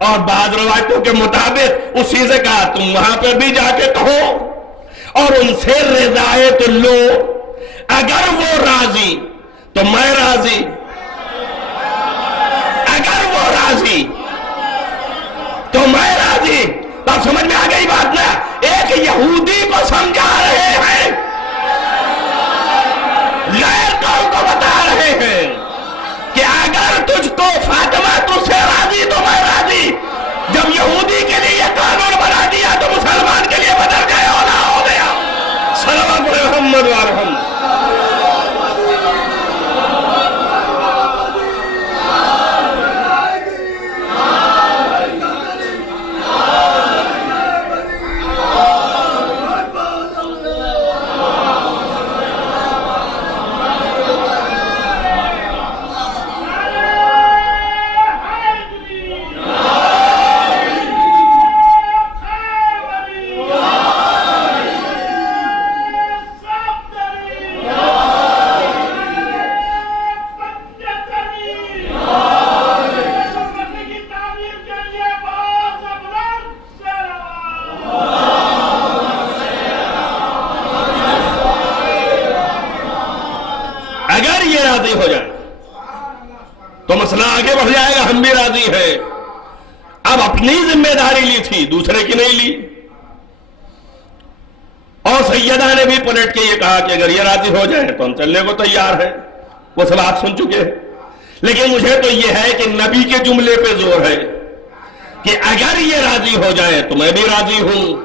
اور بعض روایتوں کے مطابق اسی سے کہا تم وہاں پہ بھی جا کے کہو اور ان سے رضایت لو، اگر وہ راضی تو میں راضی، اگر وہ راضی تو میں راضی۔ تو اب سمجھ میں آ گئی بات نا؟ ایک یہودی کو سمجھا رہے ہیں، غیر قوم کو بتا رہے ہیں کہ اگر تجھ کو فاطمہ تجھ سے راضی تو میں راضی۔ جب یہودی کے لیے یہ قانون بنا دیا تو مسلمان کے لیے بدل گئے، اولا ہو گیا۔ صلوات محمد و محمد۔ ہو جائے تو مسئلہ آگے بڑھ جائے گا، ہم بھی راضی ہیں۔ اب اپنی ذمہ داری لی تھی، دوسرے کی نہیں لی۔ اور سیدہ نے بھی پلٹ کے یہ کہا کہ اگر یہ راضی ہو جائے تو ہم چلنے کو تیار ہیں۔ وہ سب آپ سن چکے ہیں، لیکن مجھے تو یہ ہے کہ نبی کے جملے پہ زور ہے کہ اگر یہ راضی ہو جائے تو میں بھی راضی ہوں۔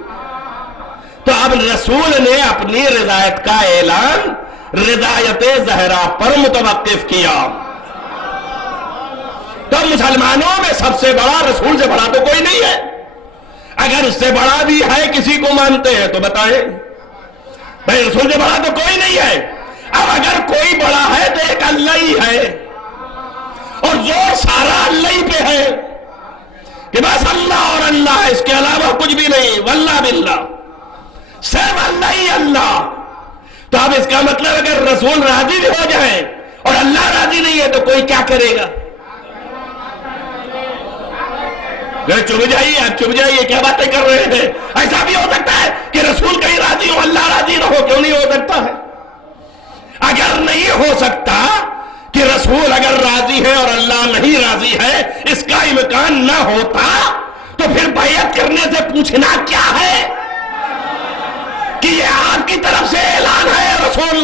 تو اب رسول نے اپنی رضایت کا اعلان رضایت زہرا پر متوقف کیا۔ تو مسلمانوں میں سب سے بڑا رسول سے بڑا تو کوئی نہیں ہے۔ اگر اس سے بڑا بھی ہے کسی کو مانتے ہیں تو بتائیں، بھائی رسول سے بڑا تو کوئی نہیں ہے۔ اب اگر کوئی بڑا ہے تو ایک اللہ ہی ہے، اور زور سارا اللہ ہی پہ ہے کہ بس اللہ اور اللہ، اس کے علاوہ کچھ بھی نہیں، واللہ باللہ، صرف اللہ ہی اللہ۔ تو اب اس کا مطلب اگر رسول راضی بھی ہو جائے اور اللہ راضی نہیں ہے تو کوئی کیا کرے گا؟ چپ جائیے، آپ چپ جائیے، کیا باتیں کر رہے ہیں؟ ایسا بھی ہو سکتا ہے کہ رسول کہیں راضی ہو اللہ راضی نہ ہو، کیوں نہیں ہو سکتا ہے؟ اگر نہیں ہو سکتا کہ رسول اگر راضی ہے اور اللہ نہیں راضی ہے، اس کا امکان نہ ہوتا تو پھر بیعت کرنے سے پوچھنا کیا ہے کہ یہ آپ کی طرف سے اعلان ہے رسول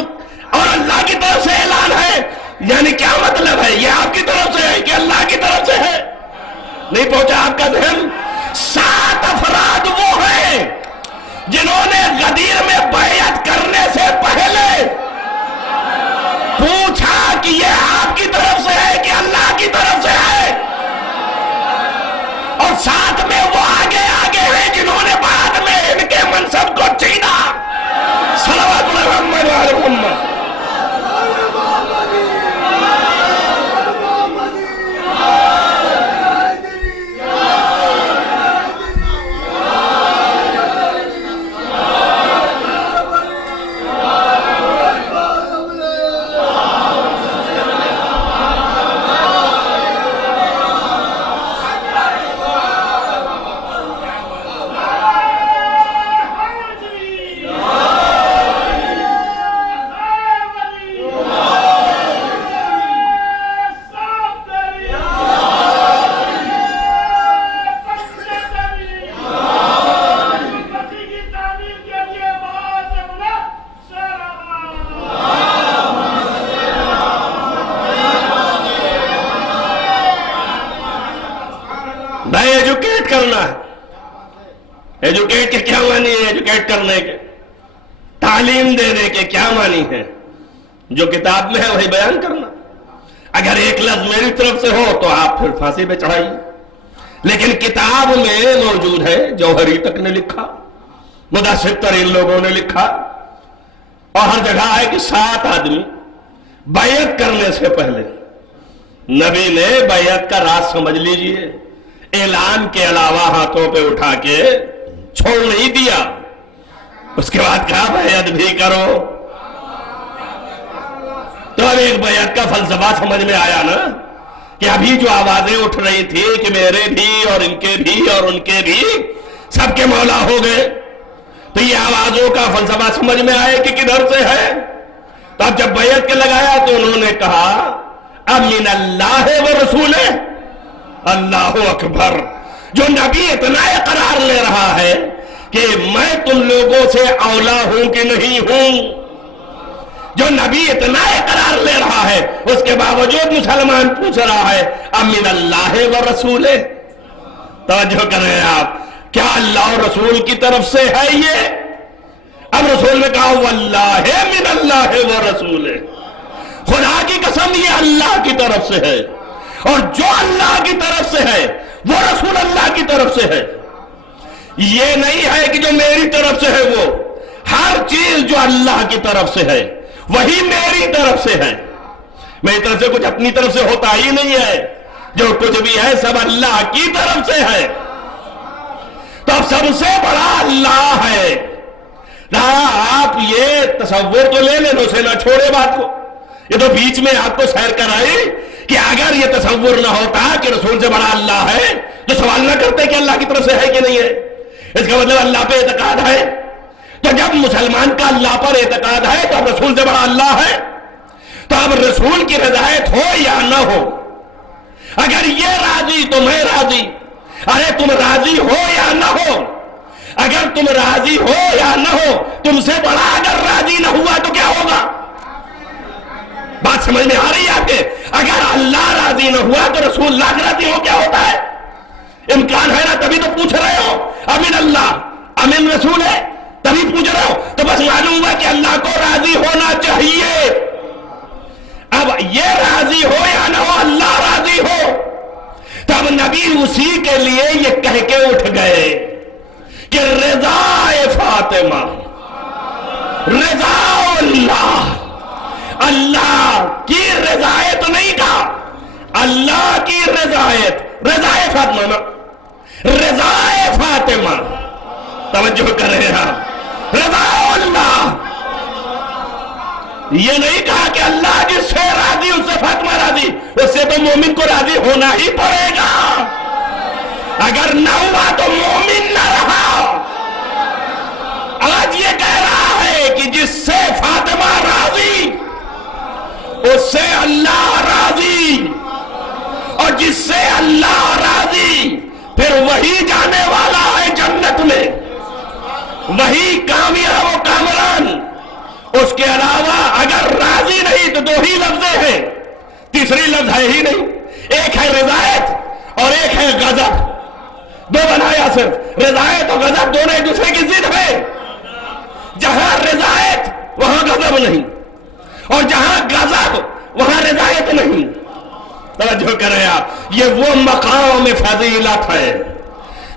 اور اللہ کی طرف سے اعلان ہے؟ یعنی کیا مطلب ہے؟ یہ آپ کی طرف سے ہے کہ اللہ کی طرف سے ہے؟ نہیں پہنچا آپ کا ذہن؟ 7 افراد وہ ہیں جنہوں نے غدیر میں بیعت کرنے سے پہلے پوچھا کہ یہ آپ کی طرف سے ہے کہ اللہ کی طرف سے ہے، اور ساتھ میں وہ آگے آگے ہیں جنہوں نے بعد میں ان کے منصب کو چھینا۔ صلوات محمد و محمد۔ ایجوکیٹ کرنا ہے۔ ایجوکیٹ کے کیا معنی ہے؟ ایجوکیٹ کرنے کے، تعلیم دینے کے کیا معنی ہے؟ جو کتاب میں ہے وہی بیان کرنا۔ اگر ایک لفظ میری طرف سے ہو تو آپ پھر پھانسی پہ چڑھائیے، لیکن کتاب میں موجود ہے، جوہری تک نے لکھا، مدثر ترین لوگوں نے لکھا، اور ہر جگہ ہے کہ 7 آدمی بیعت کرنے سے پہلے نبی نے بیعت کا راز سمجھ لیجئے، اعلان کے علاوہ ہاتھوں پہ اٹھا کے چھوڑ نہیں دیا، اس کے بعد کہا بیعت بھی کرو۔ تو اب ایک بیعت کا فلسفہ سمجھ میں آیا نا کہ ابھی جو آوازیں اٹھ رہی تھی کہ میرے بھی اور ان کے بھی اور ان کے بھی سب کے مولا ہو گئے، تو یہ آوازوں کا فلسفہ سمجھ میں آئے کہ کدھر سے ہے؟ تو اب جب بیعت کے لگایا تو انہوں نے کہا اب من اللہ و رسول، اللہ اکبر، جو نبی اتنا اقرار لے رہا ہے کہ میں تم لوگوں سے اولا ہوں کہ نہیں ہوں، جو نبی اتنا اقرار لے رہا ہے، اس کے باوجود مسلمان پوچھ رہا ہے اب من اللہ و رسول۔ توجہ کریں آپ، کیا اللہ اور رسول کی طرف سے ہے یہ؟ اب رسول نے کہا واللہ من اللہ و رسول، خدا کی قسم یہ اللہ کی طرف سے ہے، اور جو اللہ کی طرف سے ہے وہ رسول اللہ کی طرف سے ہے۔ یہ نہیں ہے کہ جو میری طرف سے ہے، وہ ہر چیز جو اللہ کی طرف سے ہے وہی میری طرف سے ہے، میری طرف سے کچھ اپنی طرف سے ہوتا ہی نہیں ہے، جو کچھ بھی ہے سب اللہ کی طرف سے ہے۔ تو اب سب سے بڑا اللہ ہے۔ آپ یہ تصور تو لے لیں، اسے نہ چھوڑے بات کو، یہ تو بیچ میں آپ کو سیر کرائی کہ اگر یہ تصور نہ ہوتا کہ رسول سے بڑا اللہ ہے تو سوال نہ کرتے کہ اللہ کی طرف سے ہے کہ نہیں ہے، اس کا مطلب اللہ پہ اعتقاد ہے۔ تو جب مسلمان کا اللہ پر اعتقاد ہے تو اب رسول سے بڑا اللہ ہے، تو اب رسول کی رضایت ہو یا نہ ہو، اگر یہ راضی تو میں راضی، ارے تم راضی ہو یا نہ ہو، اگر تم راضی ہو یا نہ ہو، تم سے بڑا اگر راضی نہ ہوا تو کیا ہوگا؟ بات سمجھ میں آ رہی ہے آپ کے؟ اگر اللہ راضی نہ ہوا تو رسول اللہ راضی ہو کیا ہوتا ہے؟ امکان ہے نا، تبھی تو پوچھ رہے ہو امن اللہ امن رسول ہے، تبھی پوچھ رہے ہو، تو بس معلوم ہوا کہ اللہ کو راضی ہونا چاہیے۔ اب یہ راضی ہو یا نہ ہو، اللہ راضی ہو، تب نبی اسی کے لیے یہ کہہ کے اٹھ گئے کہ رضا فاطمہ، رضا اللہ، اللہ کی رضایت نہیں کہا، اللہ کی رضایت، رضا فاطمہ، رضا فاطمہ، توجہ کر رہے ہیں، رضا اللہ، یہ نہیں کہا کہ اللہ جس سے راضی اس سے فاطمہ راضی، اس سے تو مومن کو راضی ہونا ہی پڑے گا، اگر نہ ہوا تو مومن نہ رہا۔ آج یہ کہہ رہا ہے کہ جس سے فاطمہ راضی اس سے اللہ راضی، اور جس سے اللہ راضی پھر وہی جانے والا ہے جنت میں، وہی کامیاب و کامران۔ اس کے علاوہ اگر راضی نہیں تو دو ہی لفظیں ہیں، تیسری لفظ ہے ہی نہیں، ایک ہے رضایت اور ایک ہے غضب، دو بنایا صرف، رضایت اور غضب دونوں ایک دوسرے کی ضد ہے، جہاں رضایت وہاں غضب نہیں، اور جہاں غضب وہاں رضایت نہیں۔ توجہ کریں آپ، یہ وہ مقام فضیلت ہے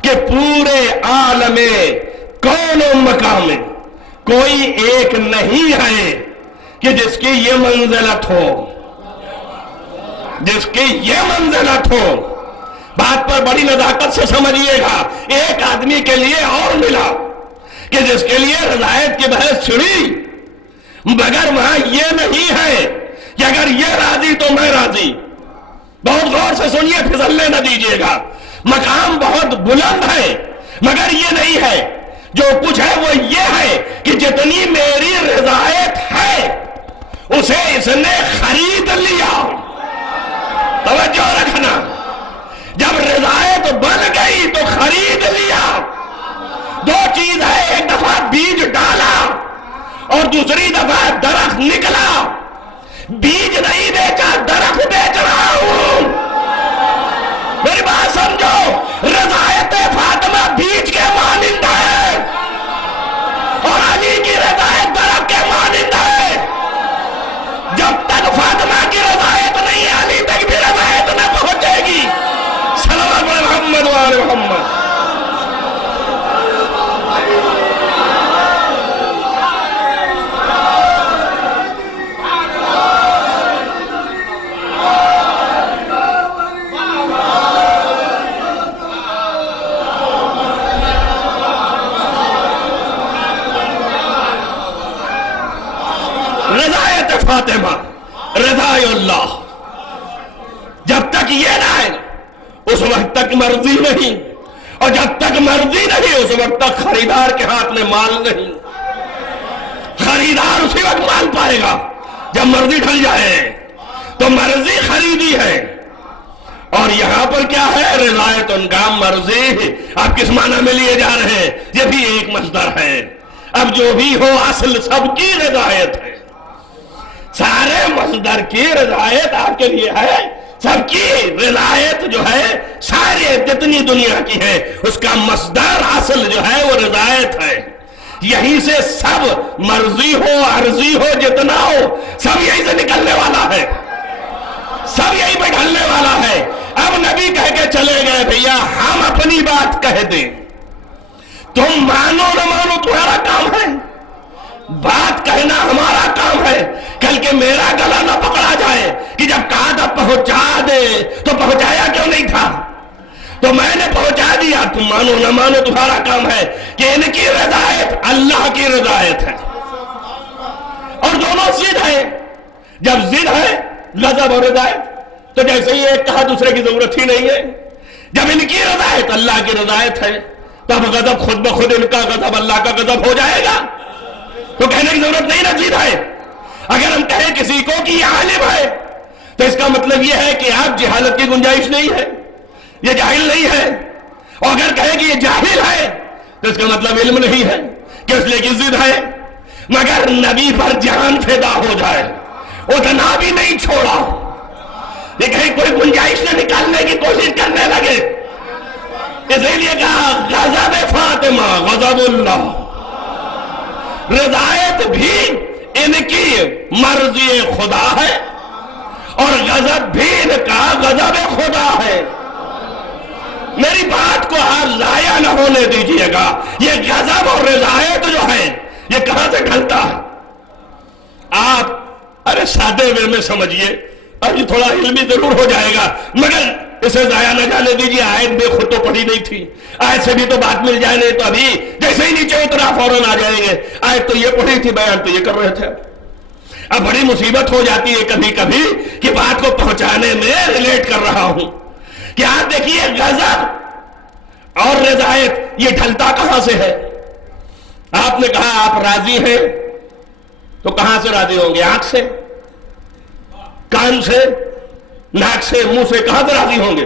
کہ پورے عالم کون و مقام میں کوئی ایک نہیں ہے کہ جس کی یہ منزلت ہو، جس کی یہ منزلت ہو۔ بات پر بڑی نزاکت سے سمجھیے گا، ایک آدمی کے لیے اور ملا کہ جس کے لیے رضایت کی بحث چھڑی، مگر وہاں یہ نہیں ہے کہ اگر یہ راضی تو میں راضی۔ بہت غور سے سنیے، پھسلنے نہ دیجیے گا، مقام بہت بلند ہے، مگر یہ نہیں ہے، جو کچھ ہے وہ یہ ہے کہ جتنی میری رضایت ہے اسے اس نے خرید لیا۔ توجہ رکھنا، جب رضایت بن گئی تو خرید لیا۔ دو چیز ہے، ایک دفعہ بیج ڈالا اور دوسری دفعہ درخت نکلا۔ بیج نہیں بیچا، درخت بیچ رہا ہوں۔ میری بات سمجھو، رضایت فاطمہ بیج کے مانند ہے اور علی کی رضایت درخت کے مانند ہے۔ جب تک فاطمہ کی رضایت نہیں، علی تک بھی رضایت نہ پہنچے گی۔ صلوات محمد و آل محمد۔ اس وقت تک مرضی نہیں، اور جب تک مرضی نہیں اس وقت تک خریدار کے ہاتھ میں مال نہیں۔ خریدار اسی وقت مال پائے گا جب مرضی ڈھل جائے، تو مرضی خریدی ہے۔ اور یہاں پر کیا ہے؟ رضایت ان کا مرضی۔ آپ کس معنی میں لیے جا رہے ہیں؟ یہ بھی ایک مصدر ہے۔ اب جو بھی ہو اصل سب کی رضایت ہے، سارے مصدر کی رضایت آپ کے لیے ہے۔ سب کی رضایت جو ہے سارے جتنی دنیا کی ہے اس کا مصدر اصل جو ہے وہ رضایت ہے۔ یہیں سے سب مرضی ہو عرضی ہو جتنا ہو سب یہیں سے نکلنے والا ہے، سب یہیں پہ ڈھلنے والا ہے۔ اب نبی کہہ کے چلے گئے بھیا ہم اپنی بات کہہ دیں، تم مانو نہ مانو تمہارا کام ہے، بات کہنا ہمارا کام ہے۔ کل کے میرا گلا نہ پکڑا جائے کہ جب کہا تھا پہنچا دے تو پہنچایا کیوں نہیں تھا؟ تو میں نے پہنچا دیا، تم مانو نہ مانو تمہارا کام ہے۔ کہ ان کی رضایت اللہ کی رضایت ہے، اور دونوں ضد ہے۔ جب ضد ہے غضب اور رضایت تو جیسے ہی ایک کہا دوسرے کی ضرورت ہی نہیں ہے۔ جب ان کی رضایت اللہ کی رضایت ہے تو اب غضب خود بخود ان کا غضب اللہ کا غضب ہو جائے گا، تو کہنے کی ضرورت نہیں نہ ضد ہے۔ اگر ہم کہیں کسی کو کہ یہ عالم ہے تو اس کا مطلب یہ ہے کہ آپ جہالت کی گنجائش نہیں ہے، یہ جاہل نہیں ہے۔ اور اگر کہیں کہ یہ جاہل ہے تو اس کا مطلب علم نہیں ہے، کہ اس لیے کی ضد ہے۔ مگر نبی پر جان فدا ہو جائے اتنا بھی نہیں چھوڑا، یہ کہیں کوئی گنجائش نہ نکالنے کی کوشش کرنے لگے۔ اسی لیے کہا غضب فاطمہ غضب اللہ، رضایت بھی ان کی مرضی خدا ہے اور غضب بھی ان کا غضب خدا ہے۔ میری بات کو آپ ضائع نہ ہونے دیجئے گا۔ یہ غضب اور رضایت جو ہے یہ کہاں سے ڈھلتا ہے؟ آپ ارے سادے وے میں سمجھیے، اب یہ تھوڑا علمی ضرور ہو جائے گا مگر اسے ضائع نہ جانے دیجیے۔ آیت بے خود تو پڑھی نہیں تھی، آیت سے بھی تو بات مل جائے، نہیں تو ابھی جیسے ہی نیچے اترا فوراً آ جائیں گے آیت تو یہ پڑھی تھی، بیان تو یہ کر رہے تھے۔ اب بڑی مصیبت ہو جاتی ہے کبھی کبھی کہ بات کو پہنچانے میں ریلیٹ کر رہا ہوں کہ آپ دیکھیے غضب اور رضایت یہ ڈھلتا کہاں سے ہے؟ آپ نے کہا آپ راضی ہیں تو کہاں سے راضی ہوں گے؟ آنکھ سے، کان سے، ناک سے، منہ سے، کہاں سے راضی ہوں گے؟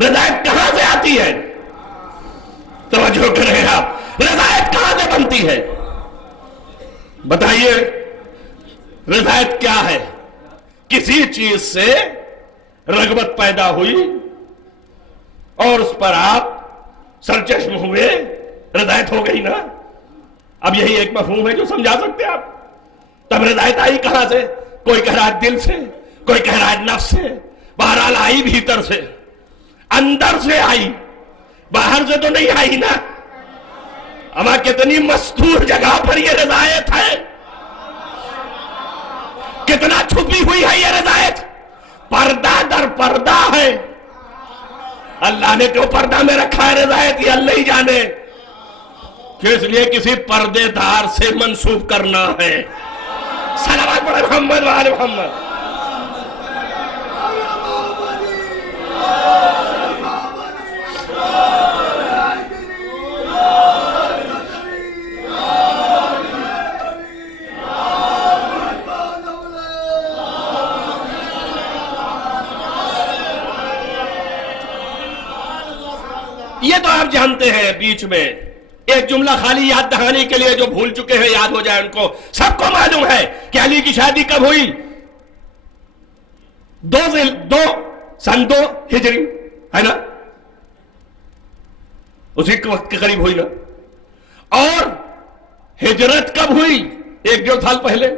رضایت کہاں سے آتی ہے؟ توجہ کریں آپ، رضایت کہاں سے بنتی ہے؟ بتائیے رضایت کیا ہے؟ کسی چیز سے رغبت پیدا ہوئی اور اس پر آپ سرچشم ہوئے، رضایت ہو گئی نا۔ اب یہی ایک مفہوم ہے جو سمجھا سکتے آپ۔ تب رضایت آئی کہاں سے؟ کوئی کہہ رہا ہے دل سے، کوئی کہہ رہا ہے نفس سے، بہرحال آئی بھیتر سے، اندر سے آئی، باہر سے تو نہیں آئی نا۔ اما کتنی مستور جگہ پر یہ رضایت ہے، کتنا چھپی ہوئی ہے یہ رضایت، پردہ در پردہ ہے۔ اللہ نے کیوں پردہ میں رکھا ہے رضایت یہ اللہ ہی جانے، کہ اس لیے کسی پردے دار سے منسوب کرنا ہے۔ صلوات پڑھے محمد وآل محمد۔ یہ تو آپ جانتے ہیں، بیچ میں ایک جملہ خالی یاد دہانی کے لیے جو بھول چکے ہیں یاد ہو جائے ان کو۔ سب کو معلوم ہے کہ علی کی شادی کب ہوئی؟ 2 ہجری ہے نا، اسی وقت کے قریب ہوئی نا۔ اور ہجرت کب ہوئی؟ 1-1.5 سال پہلے۔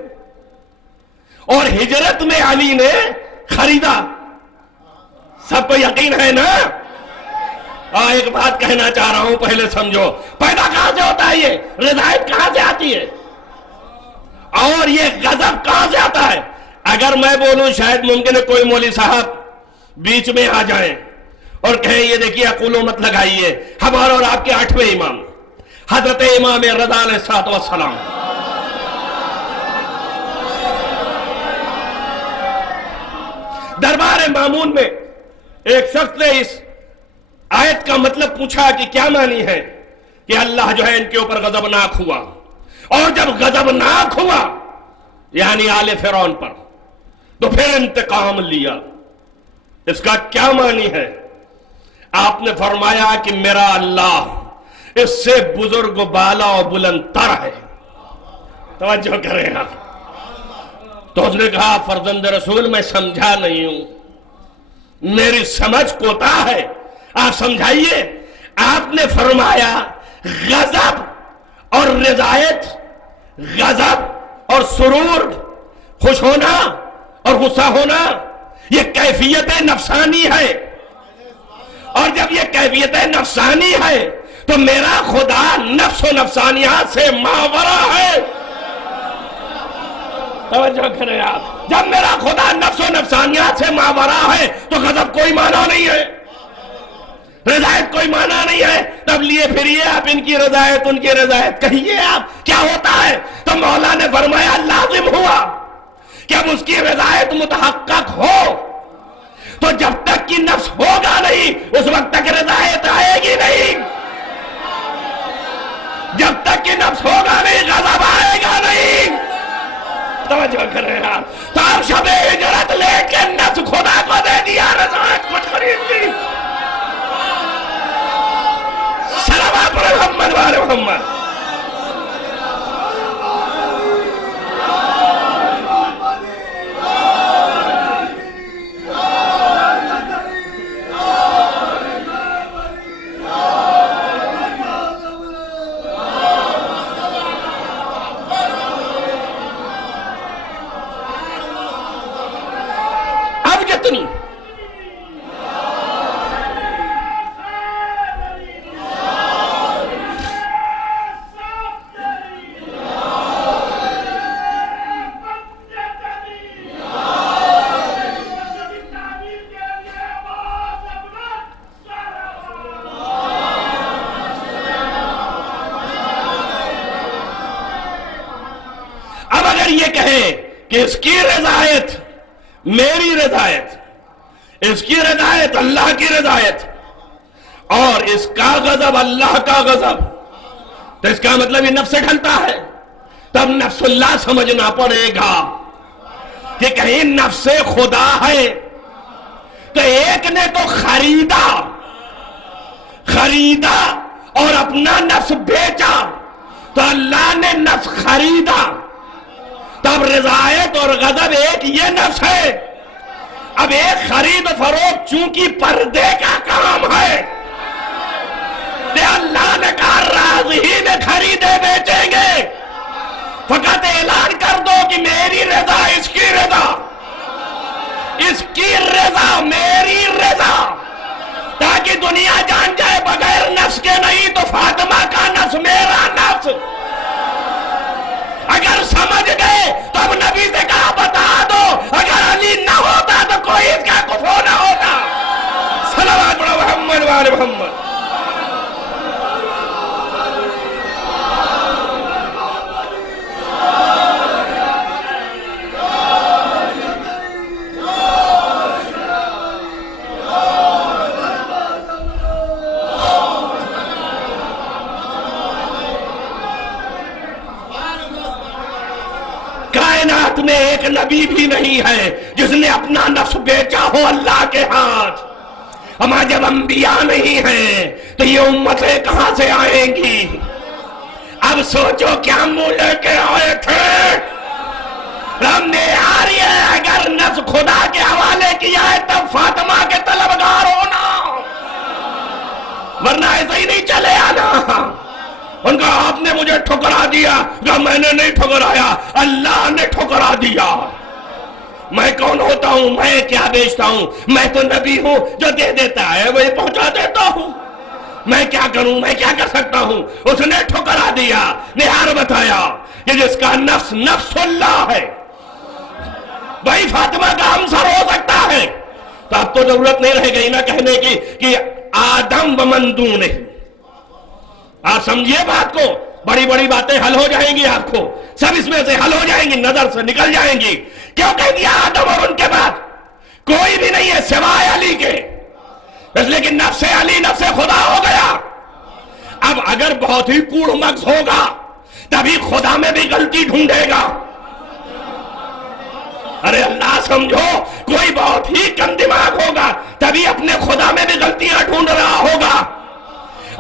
اور ہجرت میں علی نے خریدا، سب کو یقین ہے نا۔ ایک بات کہنا چاہ رہا ہوں پہلے سمجھو، پیدا کہاں سے ہوتا ہے یہ رضایت؟ کہاں سے آتی ہے؟ اور یہ غضب کہاں سے آتا ہے؟ اگر میں بولوں شاید ممکن ہے کوئی مولوی صاحب بیچ میں آ جائیں اور کہیں یہ دیکھیے اقولو مت لگائیے، ہمارا اور آپ کے 8ویں امام حضرت امام رضا علیہ السلام دربار مامون میں ایک شخص نے اس آیت کا مطلب پوچھا کہ کیا معنی ہے کہ اللہ جو ہے ان کے اوپر غضبناک ہوا، اور جب غضبناک ہوا یعنی آل فرعون پر، تو پھر انتقام لیا، اس کا کیا معنی ہے؟ آپ نے فرمایا کہ میرا اللہ اس سے بزرگ و بالا و بلند تر ہے۔ توجہ کریں آپ۔ تو اس نے کہا فرزند رسول میں سمجھا نہیں ہوں، میری سمجھ کوتا ہے، آپ سمجھائیے۔ آپ نے فرمایا غضب اور رضایت، غضب اور سرور، خوش ہونا اور غصہ ہونا، یہ کیفیت نفسانی ہے، اور جب یہ کیفیت نفسانی ہے تو میرا خدا نفس و نفسانیات سے ماورا ہے۔ توجہ کریں آپ، جب میرا خدا نفس و نفسانیات سے ماورا ہے تو غضب کوئی معنی نہیں ہے، رضایت کوئی معنی نہیں ہے۔ تب لیے پھریے آپ ان کی رضایت ان کی رضایت، کہیے آپ کیا ہوتا ہے؟ تو مولا نے فرمایا لازم ہوا کہ اب اس کی رضایت متحقق ہو، تو جب تک کہ نفس ہوگا نہیں اس وقت تک رضایت آئے گی نہیں، جب تک کہ نفس ہوگا نہیں غضب آئے گا نہیں۔ توجہ کریں آپ۔ تو اب شب ہجرت لے کے نفس خدا کو دے دیا، رضایت کچھ خرید لی۔ صلوات محمد وآل محمد۔ اب جتنی یہ کہیں کہ اس کی رضایت میری رضایت، اس کی رضایت اللہ کی رضایت، اور اس کا غضب اللہ کا غضب، تو اس کا مطلب یہ نفس سے ڈھلتا ہے۔ تب نفس اللہ سمجھنا پڑے گا کہ کہیں نفس خدا ہے، تو ایک نے تو خریدا اور اپنا نفس بیچا، تو اللہ نے نفس خریدا، تب رضایت اور غضب ایک یہ نفس ہے۔ اب ایک خرید و فروخت چونکہ پردے کا کام ہے، تو اللہ نے کہا رازقین خریدے بیچیں گے، فقط اعلان کر دو کہ میری رضا اس کی رضا، اس کی رضا میری رضا، تاکہ دنیا جان جائے بغیر نفس کے نہیں تو فاطمہ کا نفس میرا نفس۔ اگر سمجھ گئے تو اب نبی سے کہا بتا دو، اگر علی نہ ہوتا تو کوئی اس کا کفو نہ ہوتا۔ صلوات محمد وآل محمد۔ کائنات میں ایک نبی بھی نہیں ہے جس نے اپنا نفس بیچا ہو اللہ کے ہاتھ۔ ہمارا جب انبیاء نہیں ہیں تو یہ امتیں کہاں سے آئیں گی؟ اب سوچو کیا منہ لے کے آئے تھے؟ ہم نے اگر نفس خدا کے حوالے کیا ہے تب فاطمہ کے طلبگار ہونا، ورنہ ایسے ہی نہیں چلے آنا۔ ان کا آپ نے مجھے ٹھکرا دیا، کہ میں نے نہیں ٹھکرایا، اللہ نے ٹھکرا دیا۔ میں کون ہوتا ہوں؟ میں کیا بیچتا ہوں؟ میں تو نبی ہوں جو دے دیتا ہے وہی پہنچا دیتا ہوں۔ میں کیا کروں؟ میں کیا کر سکتا ہوں؟ اس نے ٹھکرا دیا، نہار بتایا کہ جس کا نفس نفس اللہ ہے وہی فاطمہ کا ہمسر ہو سکتا ہے۔ تو اب تو ضرورت نہیں رہ گئی نا کہنے کی کہ آدم و من دونہ۔ آپ سمجھیے بات کو، بڑی بڑی باتیں حل ہو جائیں گی، آپ کو سب اس میں سے حل ہو جائیں گی، نظر سے نکل جائیں گی۔ کیوں کہہ دیا آدم اور ان کے بعد کوئی بھی نہیں ہے سوائے علی کے؟ اس لیے کہ نفس علی نفس خدا ہو گیا. اب اگر بہت ہی کوڑ مغز ہوگا تبھی خدا میں بھی غلطی ڈھونڈے گا. ارے اللہ سمجھو, کوئی بہت ہی کم دماغ ہوگا تبھی اپنے خدا میں بھی غلطیاں ڈھونڈ رہا ہوگا.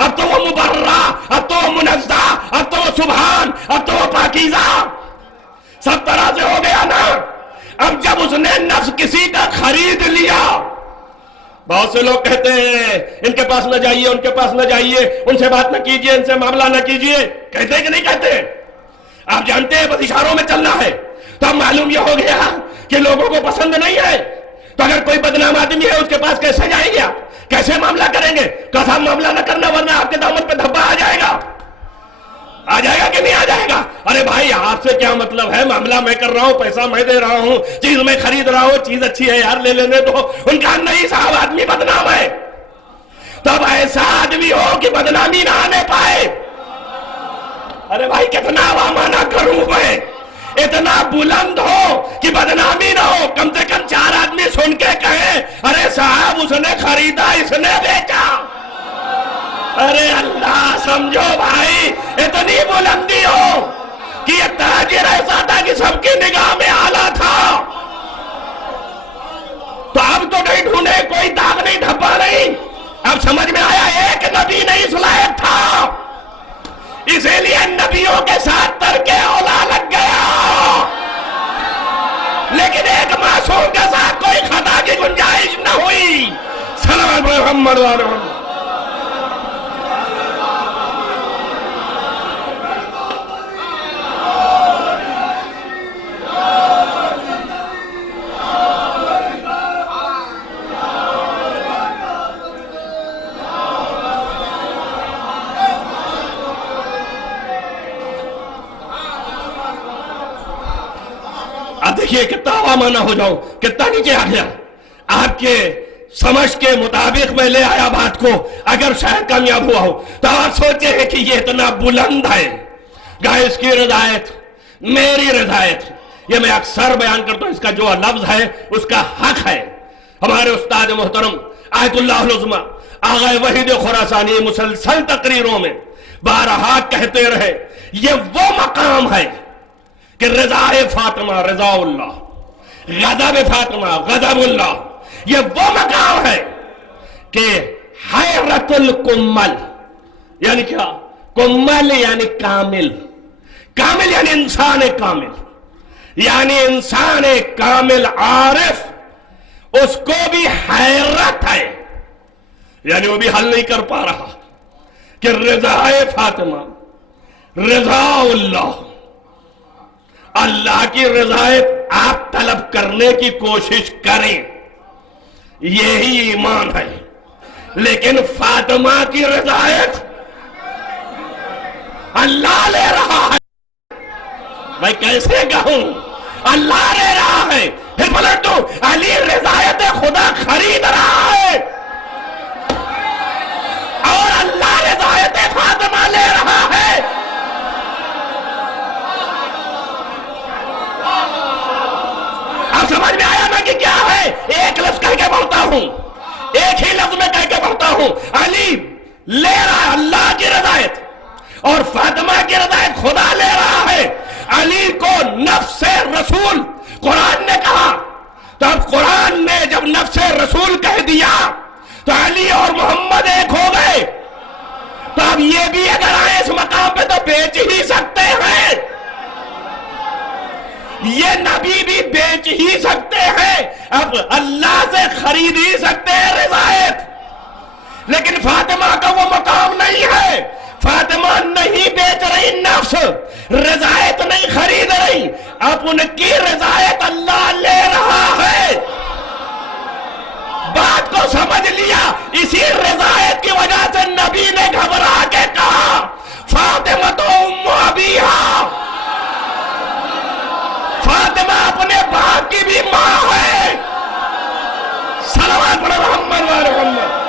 اب تو وہ مبرہ, اب تو وہ منزہ, اب تو وہ سبحان, اب تو وہ پاکیزہ, سب طرح سے ہو گیا نا. اب جب اس نے نفس کسی کا خرید لیا, بہت سے لوگ کہتے ہیں ان کے پاس نہ جائیے, ان کے پاس نہ جائیے, ان سے بات نہ کیجیے, ان سے معاملہ نہ کیجیے. کہتے ہیں کہ نہیں کہتے؟ آپ جانتے ہیں بس اشاروں میں چلنا ہے. تو اب معلوم یہ ہو گیا کہ لوگوں کو پسند نہیں ہے. تو اگر کوئی بدنام آدمی ہے اس کے پاس کیسے جائیں گے, کیسے معاملہ کریں گے؟ کیسا معاملہ نہ کرنا ورنہ آپ کے دامن پہ دھبا آ جائے گا. آ جائے گا کہ نہیں آ جائے گا؟ ارے بھائی آپ سے کیا مطلب ہے, معاملہ میں کر رہا ہوں, پیسہ میں دے رہا ہوں, چیز میں خرید رہا ہوں, چیز اچھی ہے یار لے لینے دو. ان کا نہیں صاحب آدمی بدنام ہے. تب ایسا آدمی ہو کہ بدنامی نہ آنے پائے. ارے بھائی کتنا وامانہ کروں میں, اتنا بلند ہو کہ بدنامی نہ ہو. کم سے کم 4 آدمی سن کے کہیں ارے صاحب اس نے خریدا, اس نے بیچا. ارے اللہ سمجھو بھائی, اتنی بلندی ہو کہ یہ تاجر ایسا تھا کہ سب کی نگاہ میں آلہ تھا. تو اب تو نہیں ڈھونڈے, کوئی داغ نہیں, دھبا نہیں. اب سمجھ میں آیا ایک نبی نہیں اس لائق تھا, اسی لیے نبیوں کے ساتھ ترکے اولا لگ گیا. لیکن ایک معصوم کے ساتھ کوئی خطا کی گنجائش نہ ہوئی. صلی محمد و علیہ وسلم. دیکھیے کتنا وامانہ ہو جاؤ, کتنا نیچے آ گیا. آپ کے سمجھ کے مطابق میں لے آیا بات کو. اگر شاید کامیاب ہوا ہو تو آپ سوچے ہیں کہ یہ اتنا بلند ہے. گائے اس کی رضایت, میری رضایت, یہ میں اکثر بیان کرتا ہوں, اس کا جو لفظ ہے اس کا حق ہے. ہمارے استاد محترم آیت اللہ العظمی آغا وحید خراسانی مسلسل تقریروں میں بارہا کہتے رہے یہ وہ مقام ہے کہ رضا فاطمہ رضا اللہ, غضب فاطمہ غضب اللہ. یہ وہ مقام ہے کہ حیرت الکمل, یعنی کیا کمل یعنی کامل, کامل یعنی انسان کامل, یعنی انسان کامل عارف, اس کو بھی حیرت ہے, یعنی وہ بھی حل نہیں کر پا رہا کہ رضا فاطمہ رضا اللہ, اللہ کی رضایت آپ طلب کرنے کی کوشش کریں, یہی ایمان ہے. لیکن فاطمہ کی رضایت اللہ لے رہا ہے. میں کیسے کہوں, اللہ لے رہا ہے. پھر پلٹ دو, علی رضایت خدا خرید رہا ہے اور اللہ رضایت فاطمہ لے رہا ہے. سمجھ میں آیا نا کہ کیا ہے؟ ایک لفظ کہہ کے پڑھتا ہوں, ایک ہی لفظ میں کہہ کے پڑھتا ہوں. علی لے رہا ہے اللہ کی رضایت اور فاطمہ کی رضایت خدا لے رہا ہے. علی کو نفس رسول قرآن نے کہا, تو اب قرآن نے جب نفس رسول کہہ دیا تو علی اور محمد ایک ہو گئے. تو اب یہ بھی اگر آئے اس مقام پہ تو بیچ ہی سکتے ہیں, یہ نبی بھی بیچ ہی سکتے ہیں, اب اللہ سے خرید ہی سکتے ہیں رضایت. لیکن فاطمہ کا وہ مقام نہیں ہے. فاطمہ نہیں بیچ رہی نفس, رضایت نہیں خرید رہی, اب ان کی رضایت اللہ لے رہا ہے. بات کو سمجھ لیا, اسی رضایت کی وجہ سے نبی نے گھبرا کے کہا فاطمہ تو ام ابیہا, فاطمہ اپنے باپ کی بھی ماں ہے. صلوات پڑھو محمد و آل محمد.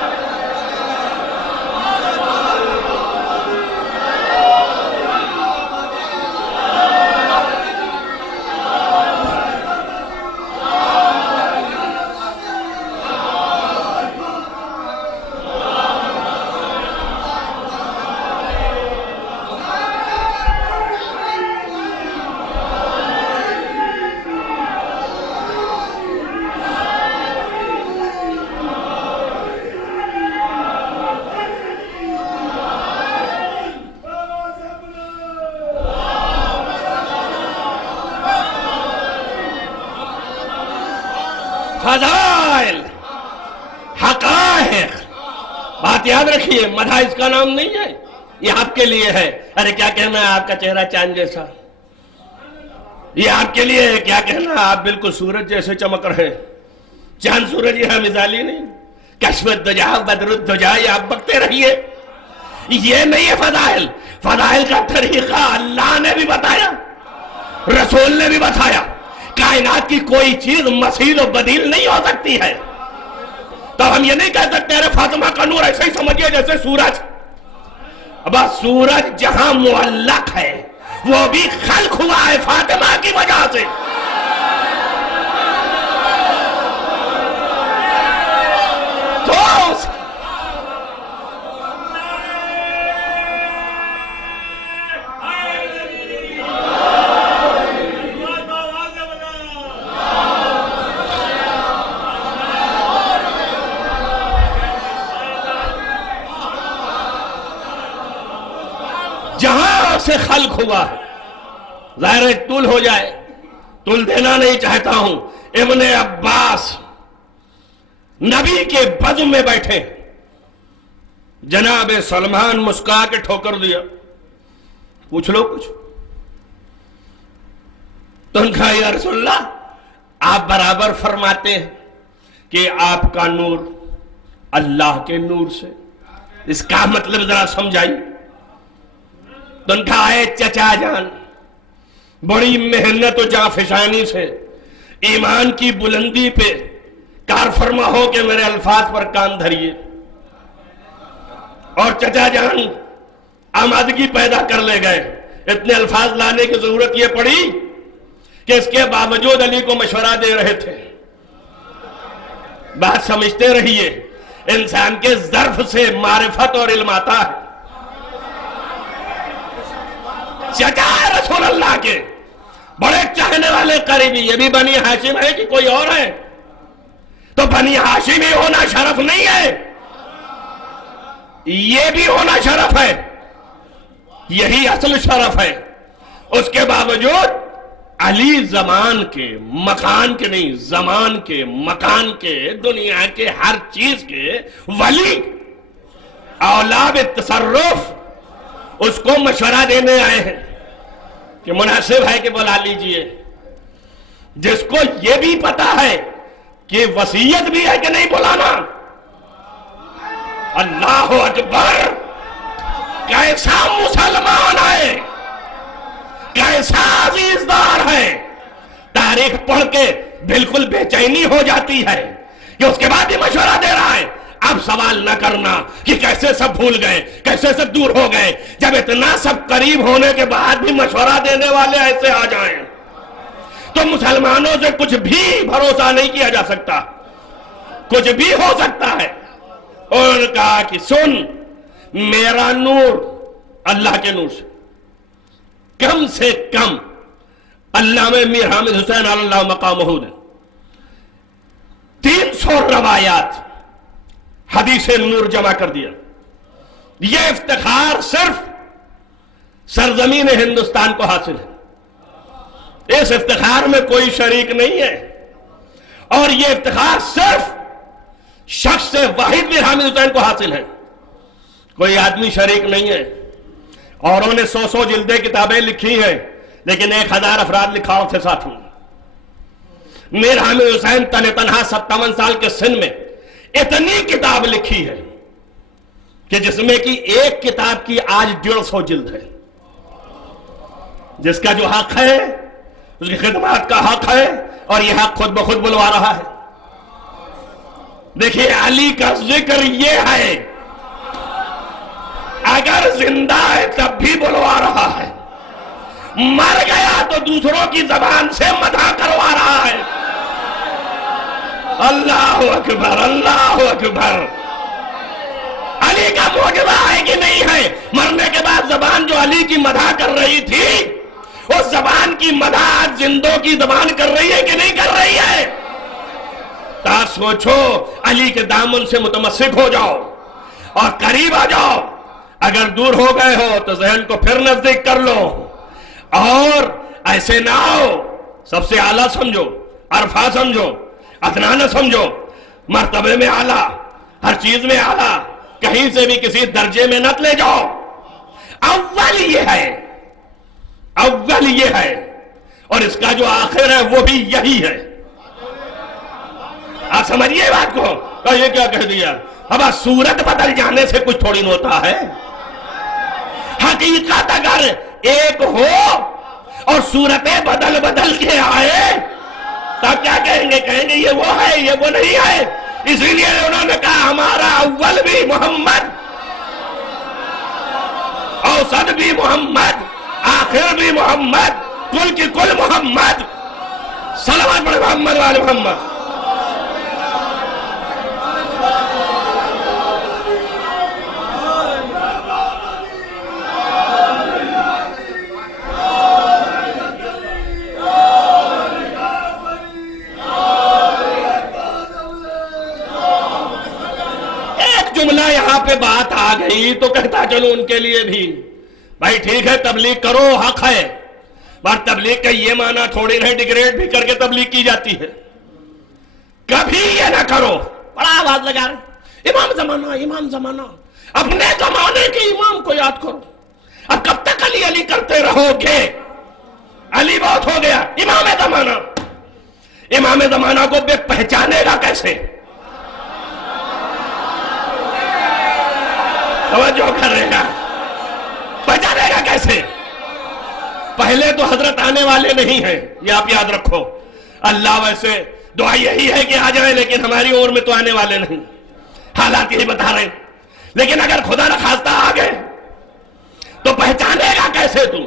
بات یاد رکھیے، مدح اس کا نام نہیں ہے، یہ آپ کے لیے ہے. ارے کیا کہنا ہے آپ کا چہرہ چاند جیسا، یہ آپ کے لیے ہے. کیا کہنا ہے آپ بالکل سورج جیسے چمک رہے ہیں. چاند سورج یہ مثالی نہیں. کشف الدجا بدر الدجا یہ آپ بکتے رہیے. یہ نہیں ہے فضائل. فضائل کا طریقہ اللہ نے بھی بتایا، رسول نے بھی بتایا. کائنات کی کوئی چیز مثیل و بدیل نہیں ہو سکتی ہے. تو ہم یہ نہیں کہہ سکتے ارے فاطمہ کا نور ایسے ہی سمجھیے جیسے سورج. اب سورج جہاں معلق ہے وہ بھی خلق ہوا ہے فاطمہ کی وجہ سے. جہاں سے خلق ہوا ہے. ظاہر طول ہو جائے، طول دینا نہیں چاہتا ہوں. ابن عباس نبی کے بزم میں بیٹھے، جناب سلمان مسکا کے ٹھوکر دیا. پوچھ لو کچھ. تو ان کہا یا رسول اللہ آپ برابر فرماتے ہیں کہ آپ کا نور اللہ کے نور سے، اس کا مطلب ذرا سمجھائی. تو ان کا آئے چچا جان بڑی محنت و جانفشانی سے ایمان کی بلندی پہ کار فرما ہو کہ میرے الفاظ پر کان دھریے. اور چچا جان آمادگی پیدا کر لے گئے. اتنے الفاظ لانے کی ضرورت یہ پڑی کہ اس کے باوجود علی کو مشورہ دے رہے تھے. بات سمجھتے رہیے، انسان کے ظرف سے معرفت اور علم آتا ہے. چچا رسول اللہ کے بڑے چاہنے والے قریبی، یہ بھی بنی ہاشم ہے کہ کوئی اور ہے؟ تو بنی ہاشمی ہونا شرف نہیں ہے، یہ بھی ہونا شرف ہے، یہی اصل شرف ہے. اس کے باوجود علی زمان کے مکان کے نہیں، زمان کے مکان کے دنیا کے ہر چیز کے ولی، اولاد تصرف، اس کو مشورہ دینے آئے ہیں کہ مناسب ہے کہ بلا لیجئے. جس کو یہ بھی پتا ہے کہ وصیت بھی ہے کہ نہیں بلانا. اللہ اکبر! کیسا مسلمان ہے، کیسا عزیزدار ہے. تاریخ پڑھ کے بالکل بے چینی ہو جاتی ہے کہ اس کے بعد بھی مشورہ دے رہا ہے. اب سوال نہ کرنا کہ کیسے سب بھول گئے، کیسے سب دور ہو گئے. جب اتنا سب قریب ہونے کے بعد بھی مشورہ دینے والے ایسے آ جائیں تو مسلمانوں سے کچھ بھی بھروسہ نہیں کیا جا سکتا، کچھ بھی ہو سکتا ہے. اور کہا کہ سن، میرا نور اللہ کے نور سے کم علامہ میر حامد حسین علی اللہ مقامہ نے 300 روایات حدیث نور جمع کر دیا. یہ افتخار صرف سرزمین ہندوستان کو حاصل ہے، اس افتخار میں کوئی شریک نہیں ہے. اور یہ افتخار صرف شخص واحد میر حامد حسین کو حاصل ہے، کوئی آدمی شریک نہیں ہے. اوروں نے 100 جلدیں کتابیں لکھی ہیں لیکن 1000 افراد لکھاؤ تھے ساتھ میں. میر حامد حسین تنہا 57 سال کے سن میں اتنی کتاب لکھی ہے کہ جس میں کی ایک کتاب کی آج 150 جلد ہے. جس کا جو حق ہے اس کی خدمات کا حق ہے، اور یہ حق خود بخود بلوا رہا ہے. دیکھیے علی کا ذکر یہ ہے، اگر زندہ ہے تب بھی بلوا رہا ہے، مر گیا تو دوسروں کی زبان سے مدح کروا رہا ہے. اللہ اکبر، اللہ اکبر. علی کا معجزہ ہے کہ نہیں ہے؟ مرنے کے بعد زبان جو علی کی مدح کر رہی تھی، اس زبان کی مدح زندوں کی زبان کر رہی ہے کہ نہیں کر رہی ہے؟ تا سوچو، علی کے دامن سے متمسک ہو جاؤ اور قریب آ جاؤ. اگر دور ہو گئے ہو تو ذہن کو پھر نزدیک کر لو، اور ایسے نہ ہو. سب سے اعلیٰ سمجھو، عرفہ سمجھو، ادنان سمجھو، مرتبے میں اعلیٰ، ہر چیز میں اعلیٰ. کہیں سے بھی کسی درجے میں نہ لے جاؤ. اول یہ ہے، اول یہ ہے، اور اس کا جو آخر ہے وہ بھی یہی ہے. آپ سمجھیے بات کو. یہ کیا کہہ دیا؟ اب صورت بدل جانے سے کچھ تھوڑی نہ ہوتا ہے. حقیقت اگر ایک ہو اور صورتیں بدل بدل کے آئے تب کیا کہیں گے؟ کہیں گے یہ وہ ہے، یہ وہ نہیں ہے. اسی لیے انہوں نے کہا ہمارا اول بھی محمد، اوسط بھی محمد، آخر بھی محمد، کل کی کل محمد. صلوات پڑھیں محمد وآل محمد. جملہ یہاں پہ بات آ گئی تو کہتا چلو ان کے لیے بھی بھائی ٹھیک ہے تبلیغ کرو، حق ہے. بات تبلیغ کا یہ معنی تھوڑی نہیں ڈیگریڈ بھی کر کے تبلیغ کی جاتی ہے. کبھی یہ نہ کرو بڑا آواز لگا رہے امام زمانہ امام زمانہ. اپنے زمانے کے امام کو یاد کرو. اب کب تک علی علی کرتے رہو گے؟ علی بہت ہو گیا. امام زمانہ، امام زمانہ کو بے پہچانے گا کیسے؟ توجہ کر رہے گا، پہچانے گا کیسے؟ پہلے تو حضرت آنے والے نہیں ہیں، یہ آپ یاد رکھو. اللہ ویسے دعا یہی ہے کہ آ جائیں، لیکن ہماری عمر میں تو آنے والے نہیں. حالات یہی بتا رہے ہیں. لیکن اگر خدا نخواستہ آ گئے تو پہچانے گا کیسے؟ تم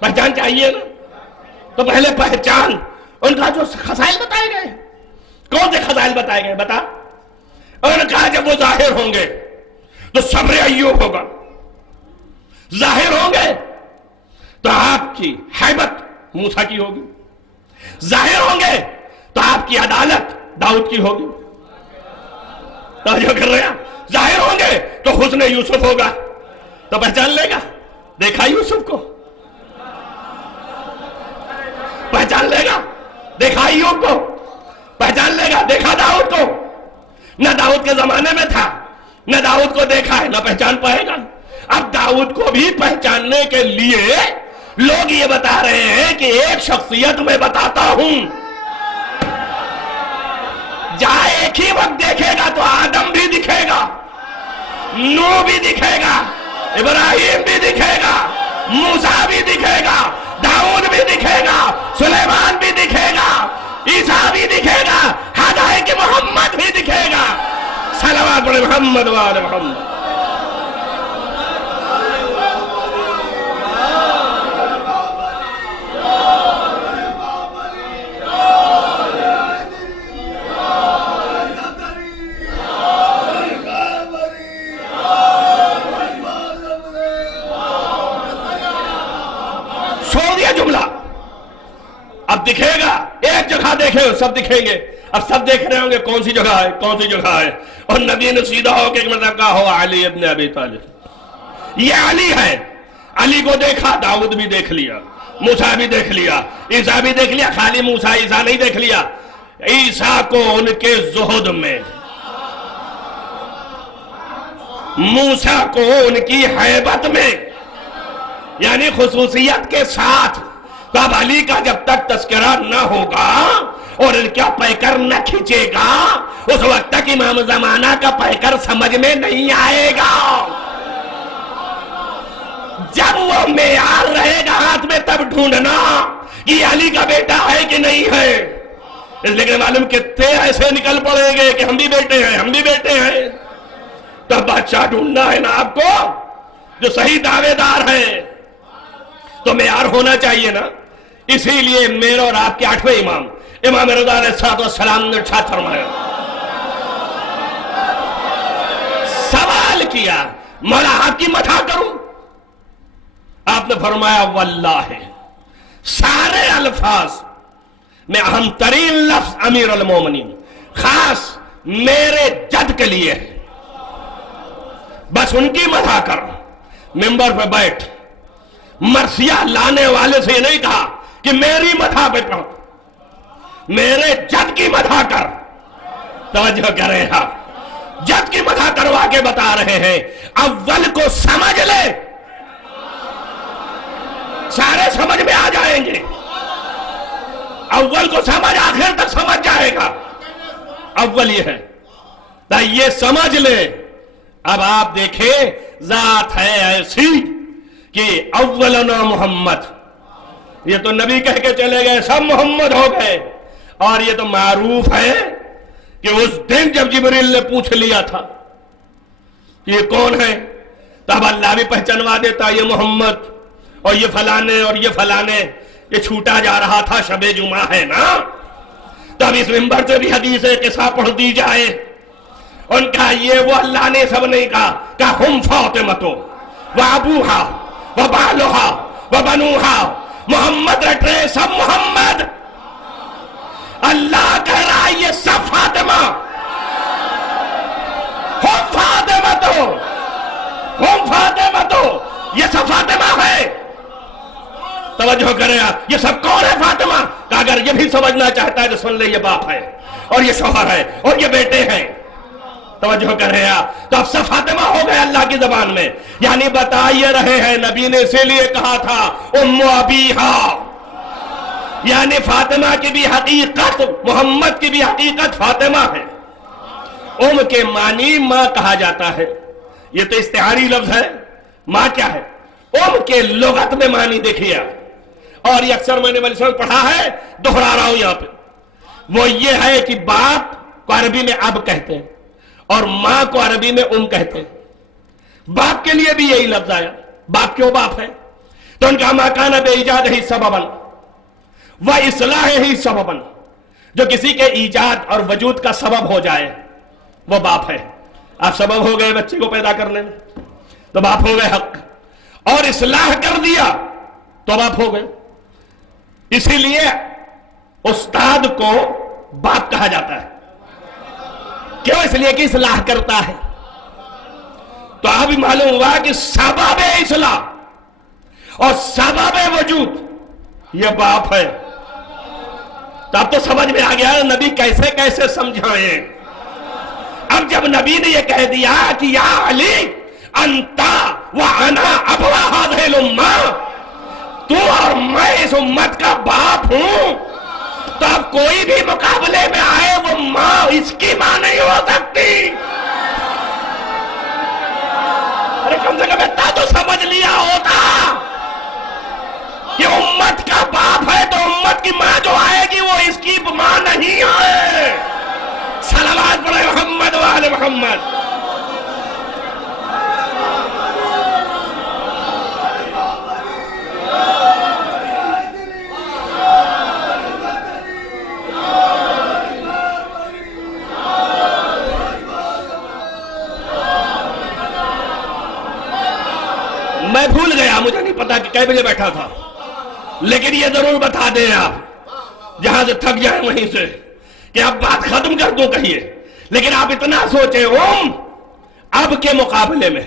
پہچان چاہیے نا. تو پہلے پہچان. ان کا جو خصائل بتائے گئے، کون سے خصائل بتائے گئے بتا؟ انہوں نے کہا جب وہ ظاہر ہوں گے تو صبر ایوب ہوگا. ظاہر ہوں گے تو آپ کی حیبت موسیٰ کی ہوگی. ظاہر ہوں گے تو آپ کی عدالت داؤد کی ہوگی. توجہ کر رہے ہیں؟ ظاہر ہوں گے تو حسن یوسف ہوگا. تو پہچان لے گا. دیکھا یوسف کو، پہچان لے گا. دیکھا ایوب کو، پہچان لے گا. دیکھا داؤد کو، نہ داؤد کے زمانے میں تھا نہ داؤد کو دیکھا ہے، نہ پہچان پائے گا. اب داؤد کو بھی پہچاننے کے لیے لوگ یہ بتا رہے ہیں کہ ایک شخصیت میں بتاتا ہوں. جہاں ایک ہی وقت دیکھے گا تو آدم بھی دکھے گا، نوح بھی دکھے گا، ابراہیم بھی دکھے گا، موسیٰ بھی دکھے گا، داؤد بھی دکھے گا، سلیمان بھی دکھے گا، عیسیٰ بھی دکھے گا، حضرت کہ محمد بھی دکھے گا. صلوات پڑھیں محمد وآل محمد. چھوڑ دیا جملہ. اب دکھے گا. ایک جگہ دیکھے سب دکھیں گے. اب سب دیکھ رہے ہوں گے کون سی جگہ ہے، کون سی جگہ ہے. اور نبی نے سیدھا ہو کے مطلب کہا ہو علی ابن ابی طالب، یہ علی ہے. علی کو دیکھا، داؤد بھی دیکھ لیا، موسیٰ بھی دیکھ لیا، عیسیٰ بھی دیکھ لیا. خالی موسیٰ عیسیٰ نہیں دیکھ لیا، عیسیٰ کو ان کے زہد میں، موسیٰ کو ان کی حیبت میں، یعنی خصوصیت کے ساتھ. تو اب علی کا جب تک تذکرہ نہ ہوگا اور ان کا پیکر نہ کھچے گا، اس وقت تک امام زمانہ کا پیکر سمجھ میں نہیں آئے گا. جب وہ معیار رہے گا ہاتھ میں تب ڈھونڈنا کہ علی کا بیٹا ہے کہ نہیں ہے. اس لیے معلوم کتنے ایسے نکل پڑیں گے کہ ہم بھی بیٹے ہیں، ہم بھی بیٹے ہیں. تب بادشاہ ڈھونڈنا ہے نا آپ کو جو صحیح دعوے دار ہے. تو معیار ہونا چاہیے نا. اسی لیے میرے اور آپ کے 8ویں امام امام رضا علیہ السلام نے ارشاد فرمایا، سوال کیا مولا آپ کی مدح کروں؟ آپ نے فرمایا واللہ سارے الفاظ میں اہم ترین لفظ امیر المومنین خاص میرے جد کے لیے ہے. بس ان کی مدح کر. ممبر پہ بیٹھ. مرثیہ لانے والے سے یہ نہیں کہا کہ میری مدح پہ پڑھ، میرے جد کی مدح کر. توجہ کریں آپ، جد کی مدح کروا کے بتا رہے ہیں اول کو سمجھ لے، سارے سمجھ میں آ جائیں گے. اول کو سمجھ، آخر تک سمجھ جائے گا. اول یہ ہے، یہ سمجھ لے. اب آپ دیکھیں ذات ہے ایسی کہ اولنا محمد، یہ تو نبی کہہ کے چلے گئے، سب محمد ہو گئے. اور یہ تو معروف ہے کہ اس دن جب جبریل نے پوچھ لیا تھا یہ کون ہے، تب اللہ بھی پہچانوا دیتا یہ محمد اور یہ فلانے اور یہ فلانے. یہ چھوٹا جا رہا تھا شب جمعہ ہے نا، تب اس منبر سے بھی حدیث قصہ پڑھ دی جائے. ان کا یہ وہ اللہ نے سب نہیں کہا کہ ہم فاطمہ و ابوہا و بالوہا و بنوہا، محمد رٹ رہے سب محمد. اللہ کہہ رہا ہے یہ سب فاطمہ، ہم فاطمہ تو یہ سب فاطمہ ہے. توجہ کریں آپ، یہ سب کون ہے فاطمہ؟ کہ اگر یہ بھی سمجھنا چاہتا ہے تو سن لے، یہ باپ ہے اور یہ شوہر ہے اور یہ بیٹے ہیں. توجہ کریں آپ، تو اب سب فاطمہ ہو گئے اللہ کی زبان میں. یعنی بتا یہ رہے ہیں، نبی نے اسی لیے کہا تھا ام ابیہا، یعنی فاطمہ کی بھی حقیقت، محمد کی بھی حقیقت فاطمہ ہے. ام کے معنی ماں کہا جاتا ہے، یہ تو استعاری لفظ ہے. ماں کیا ہے؟ ام کے لغت میں معنی دیکھیے آپ، اور یہ اکثر میں نے پڑھا ہے، دہرا رہا ہوں یہاں پہ. وہ یہ ہے کہ باپ کو عربی میں اب کہتے ہیں اور ماں کو عربی میں ام کہتے ہیں. باپ کے لیے بھی یہی لفظ آیا. باپ کیوں باپ ہے؟ تو ان کا ما کان بایجاد ہی سببا و اصلاح ہی سببا، جو کسی کے ایجاد اور وجود کا سبب ہو جائے وہ باپ ہے. آپ سبب ہو گئے بچے کو پیدا کرنے میں تو باپ ہو گئے حق، اور اصلاح کر دیا تو باپ ہو گئے. اسی لیے استاد کو باپ کہا جاتا ہے. کیوں؟ اس لیے کہ اصلاح کرتا ہے. تو اب معلوم ہوا کہ سبب اصلاح اور سبب وجود یہ باپ ہے. تو اب تو سمجھ میں آ گیا نبی کیسے کیسے سمجھائیں. اب جب نبی نے یہ کہہ دیا کہ یا علی انتا وانا ابوا هذه الامه، تو اور میں اس امت کا باپ ہوں، تو اب کوئی بھی مقابلے میں آئے وہ ماں اس کی ماں نہیں ہو سکتی. ارے کم سے کم اتنا تو سمجھ لیا ہوتا کہ امت کا باپ ہے تو امت کی ماں جو آئے گی وہ اس کی ماں نہیں ہے. صلوات پڑھے محمد و آل محمد. میں بھول گیا، مجھے نہیں پتا کہ کئے بجے بیٹھا تھا، لیکن یہ ضرور بتا دیں آپ جہاں سے تھک جائیں وہیں سے کہ اب بات ختم کر دوں کہیے. لیکن آپ اتنا سوچیں ام اب کے مقابلے میں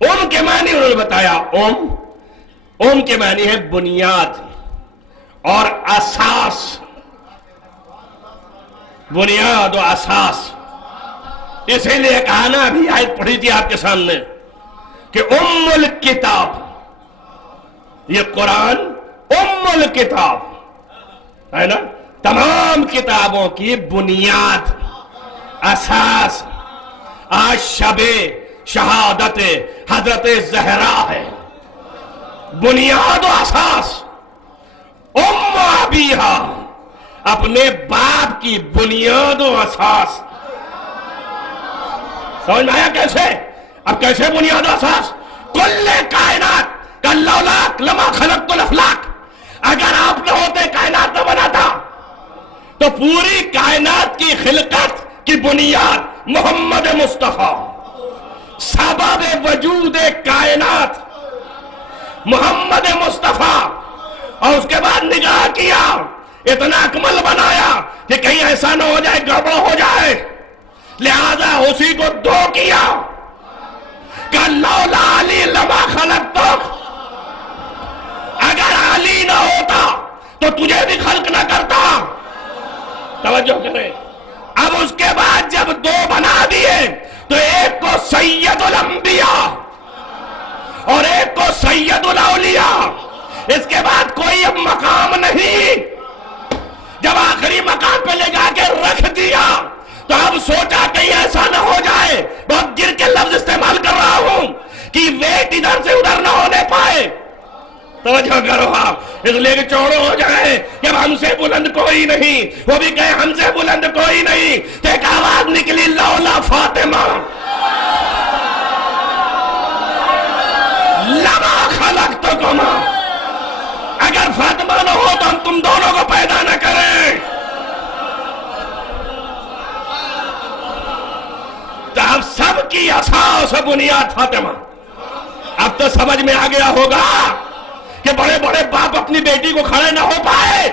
ام کے معنی انہوں نے بتایا. ام کے معنی ہے بنیاد اور اساس. بنیاد و اساس. اسی لیے کہا نا، ابھی آیت پڑھی تھی آپ کے سامنے کہ ام الکتاب، یہ قرآن ام الکتاب ہے نا، تمام کتابوں کی بنیاد، اساس. آج شب شہادت حضرت زہرا ہے. بنیاد و اساس ام ابیہا، اپنے باپ کی بنیاد و اساس. سمجھ میں آیا کیسے؟ اب کیسے بنیاد و اساس؟ کل کائنات کا لولاک لما خلقت الافلاک، اگر آپ نہ ہوتے کائنات نہ بنا تھا. تو پوری کائنات کی خلقت کی بنیاد محمد مصطفیٰ، سبب وجود کائنات محمد مصطفیٰ. اور اس کے بعد نگاہ کیا، اتنا اکمل بنایا کہ کہیں ایسا نہ ہو جائے گڑبڑ ہو جائے، لہذا اسی کو دو کیا کہ لولا علی لما خلقتک، اگر علی نہ ہوتا تو تجھے بھی خلق نہ کرتا. توجہ کریں. اب اس کے بعد جب دو بنا دیے تو اس کے بعد کوئی اب مقام نہیں. جب آخری مقام پہ لے جا کے رکھ دیا تو اب سوچا کہیں ایسا نہ ہو جائے، بہت گر کے لفظ استعمال کر رہا ہوں، کہ ویٹ ادھر سے ادھر نہ ہونے پائے. توجہ کرو آپ، اس لیے کہ چوڑو ہو جائے جب ہم سے بلند کوئی نہیں، وہ بھی کہے ہم سے بلند کوئی نہیں، تو ایک آواز نکلی لولا فاطمہ لما خلقتکما، اگر فاطمہ نہ ہو تو ہم تم دونوں کو پیدا نہ کریں. تو اب سب کی اساس و بنیاد فاطمہ. اب تو سمجھ میں آ گیا ہوگا کہ بڑے بڑے باپ اپنی بیٹی کو کھڑے نہ ہو پائے،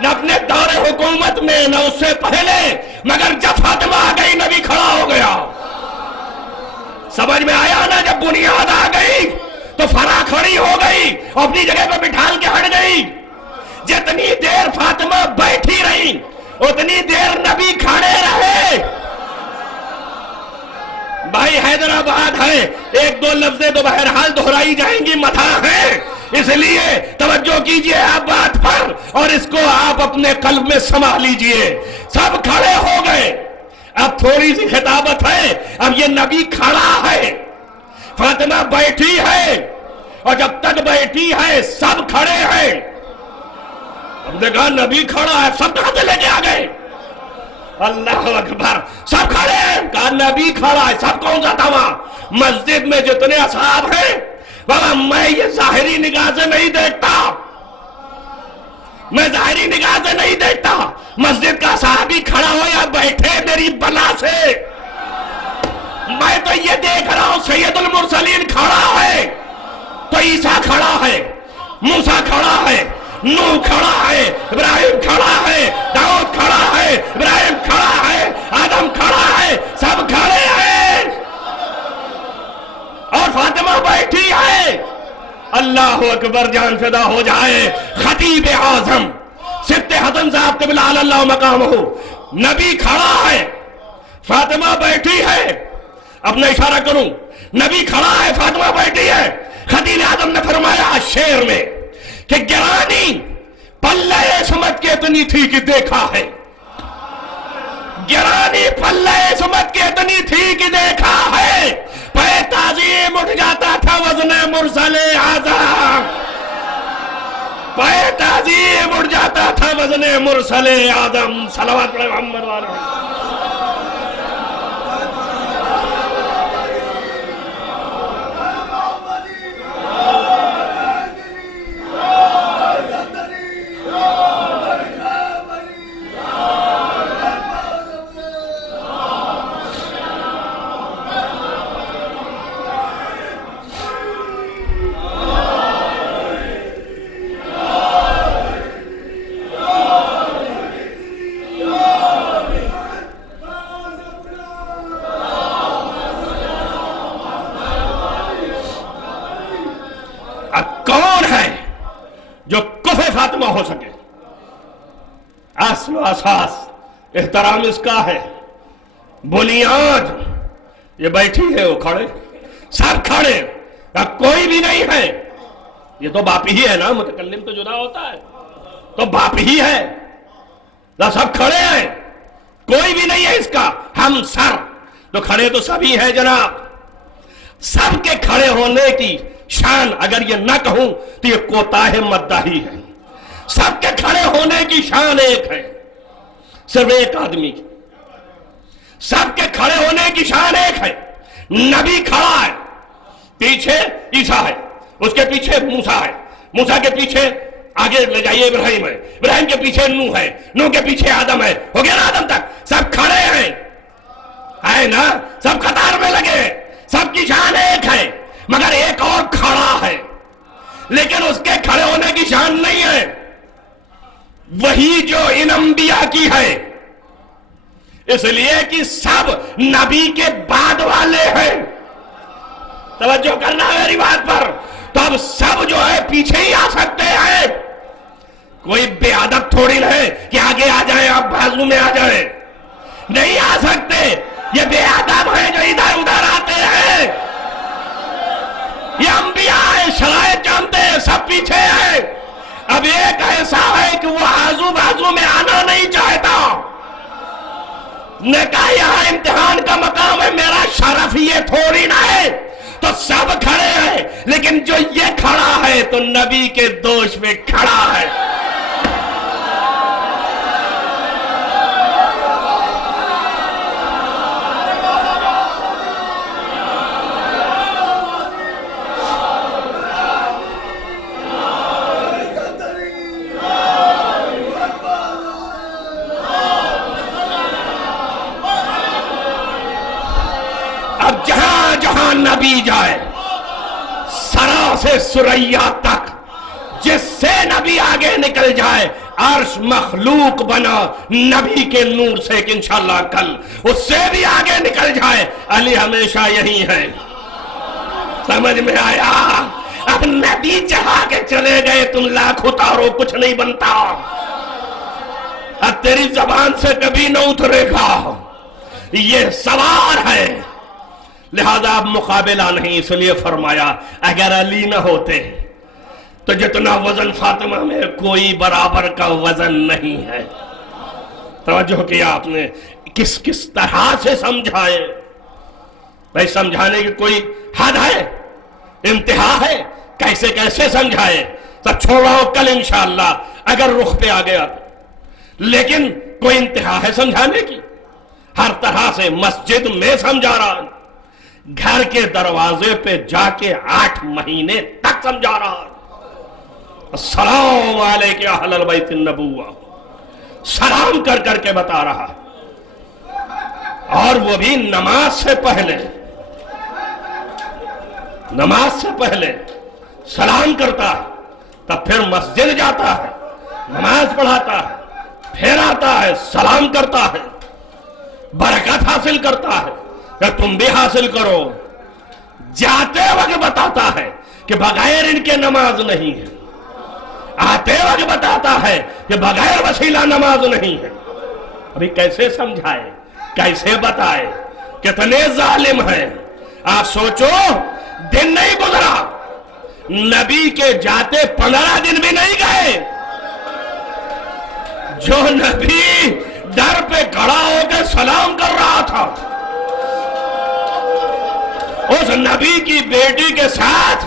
نہ اپنے دور حکومت میں نہ اس سے پہلے، مگر جب فاطمہ آ گئی نبی کھڑا ہو گیا. سمجھ میں آیا نا؟ جب بنیاد آ گئی تو فرا کھڑی ہو گئی، اپنی جگہ پہ بٹھال کے ہٹ گئی. جتنی دیر فاطمہ بیٹھی رہی اتنی دیر نبی کھڑے رہے. بھائی حیدرآباد ہے، ایک دو لفظیں تو بہرحال دہرائی جائیں گی، متھا ہے، اس لیے توجہ کیجئے آپ بات پر اور اس کو آپ اپنے قلب میں سما لیجئے. سب کھڑے ہو گئے. اب تھوڑی سی خطابت ہے، اب یہ نبی کھڑا ہے، فاطمہ بیٹھی ہے، اور جب تک بیٹھی ہے سب کھڑے ہیں. اب دیکھا نبی کھڑا ہے، سب کہاں سے لے کے آ گئے؟ اللہ اکبر، سب کھڑے ہیں. کہا نبی کھڑا ہے، سب کون سا تھا وہاں؟ مسجد میں جتنے اصحاب ہیں بابا، میں یہ ظاہری نگاہ سے نہیں دیکھتا، میں ظاہری نگاہ سے نہیں دیکھتا. مسجد کا صحابی کھڑا ہو یا بیٹھے میری بلا سے، میں تو یہ دیکھ رہا ہوں سید المرسلین کھڑا ہے تو عیسیٰ کھڑا ہے، موسیٰ کھڑا ہے، نوح کھڑا ہے، ابراہیم کھڑا ہے، داؤد کھڑا ہے، ابراہیم کھڑا ہے، آدم کھڑا ہے، سب کھڑے ہیں اور فاطمہ بیٹھی ہے. اللہ اکبر، جان فدا ہو جائے. خطیب اعظم سبت حسن صاحب قبلہ اللہ مقامہ، نبی کھڑا ہے، فاطمہ بیٹھی ہے. اب میں اشارہ کروں، نبی کھڑا ہے، فاطمہ بیٹھی ہے. خطیب اعظم نے فرمایا شعر میں کہ گرانی پلہ عصمت کے اتنی تھی کہ دیکھا ہے، گرانی پلہ عصمت کے اتنی تھی کہ دیکھا ہے، پہ تعظیم اٹھ جاتا تھا وزن مرسل اعظم، پہ تعظیم اٹھ جاتا تھا وزن مرسل اعظم. صلوات پڑھے محمد والے. جو کفِ فاطمہ ہو سکے؟ اصل و اساس احترام اس کا ہے، بنیاد. یہ بیٹھی ہے، وہ کھڑے، سب کھڑے، اب کوئی بھی نہیں ہے. یہ تو باپ ہی ہے نا، متکلم تو جدا ہوتا ہے، تو باپ ہی ہے. سب کھڑے ہیں، کوئی بھی نہیں ہے اس کا ہم سر. تو کھڑے تو سبھی ہے جناب. سب کے کھڑے ہونے کی شان اگر یہ نہ کہوں تو یہ کوتاہ مداحی ہے. سب کے کھڑے ہونے کی شان ایک ہے، صرف ایک آدمی کی. سب کے کھڑے ہونے کی شان ایک ہے. نبی کھڑا ہے، پیچھے عیسیٰ ہے، اس کے پیچھے موسیٰ ہے، موسیٰ کے پیچھے آگے لے جائیے ابراہیم ہے، ابراہیم کے پیچھے نوح ہے، نوح کے پیچھے آدم ہے، ہو گیا نا آدم تک. سب کھڑے ہیں، ہے نا، سب قطار میں لگے، سب کی شان ایک ہے. مگر ایک اور کھڑا ہے، لیکن اس کے کھڑے ہونے کی شان نہیں ہے وہی جو ان انبیاء کی ہے. اس لیے کہ سب نبی کے بعد والے ہیں. توجہ کرنا میری بات پر. تو اب سب جو ہے پیچھے ہی آ سکتے ہیں. کوئی بے ادب تھوڑی ہے کہ آگے آ جائیں آپ بازو میں آ جائیں، نہیں آ سکتے. یہ بے ادب ہیں جو ادھر ادھر آتے ہیں. یہ انبیاء ہیں، شرائط جانتے ہیں، سب نے کہا یہاں امتحان کا مقام ہے، میرا شرف یہ تھوڑی نہ ہے، تو سب کھڑے ہیں، لیکن جو یہ کھڑا ہے تو نبی کے دوش میں کھڑا ہے۔ اب جہاں جہاں نبی جائے، سرا سے سریا تک، جس سے نبی آگے نکل جائے، عرش مخلوق بنا نبی کے نور سے کہ انشاءاللہ کل اس سے بھی آگے نکل جائے، علی ہمیشہ یہی ہے۔ سمجھ میں آیا؟ اب نبی چڑھا کے چلے گئے، تم لاکھ اتارو کچھ نہیں بنتا، اب تیری زبان سے کبھی نہ اترے گا، یہ سوار ہے، لہذا اب مقابلہ نہیں۔ اس لیے فرمایا اگر علی نہ ہوتے تو جتنا وزن فاطمہ میں کوئی برابر کا وزن نہیں ہے۔ توجہ کیا آپ نے؟ کس کس طرح سے سمجھائے بھائی، سمجھانے کی کوئی حد ہے، انتہا ہے، کیسے کیسے سمجھائے؟ تو چھوڑو کل انشاءاللہ اگر رخ پہ آ گیا، لیکن کوئی انتہا ہے سمجھانے کی، ہر طرح سے مسجد میں سمجھا رہا، گھر کے دروازے پہ جا کے 8 مہینے تک سمجھا رہا، السلام علیکم اہل البیت النبوہ، سلام کر کر کے بتا رہا، اور وہ بھی نماز سے پہلے، نماز سے پہلے سلام کرتا ہے، تب پھر مسجد جاتا ہے، نماز پڑھاتا ہے، پھر آتا ہے سلام کرتا ہے، برکت حاصل کرتا ہے کہ تم بھی حاصل کرو، جاتے وقت بتاتا ہے کہ بغیر ان کے نماز نہیں ہے، آتے وقت بتاتا ہے کہ بغیر وسیلہ نماز نہیں ہے۔ ابھی کیسے سمجھائے، کیسے بتائے، کتنے ظالم ہیں۔ آپ سوچو، دن نہیں گزرا، نبی کے جاتے 15 دن بھی نہیں گئے، جو نبی در پہ کھڑا ہو کے سلام کر رہا تھا، اس نبی کی بیٹی کے ساتھ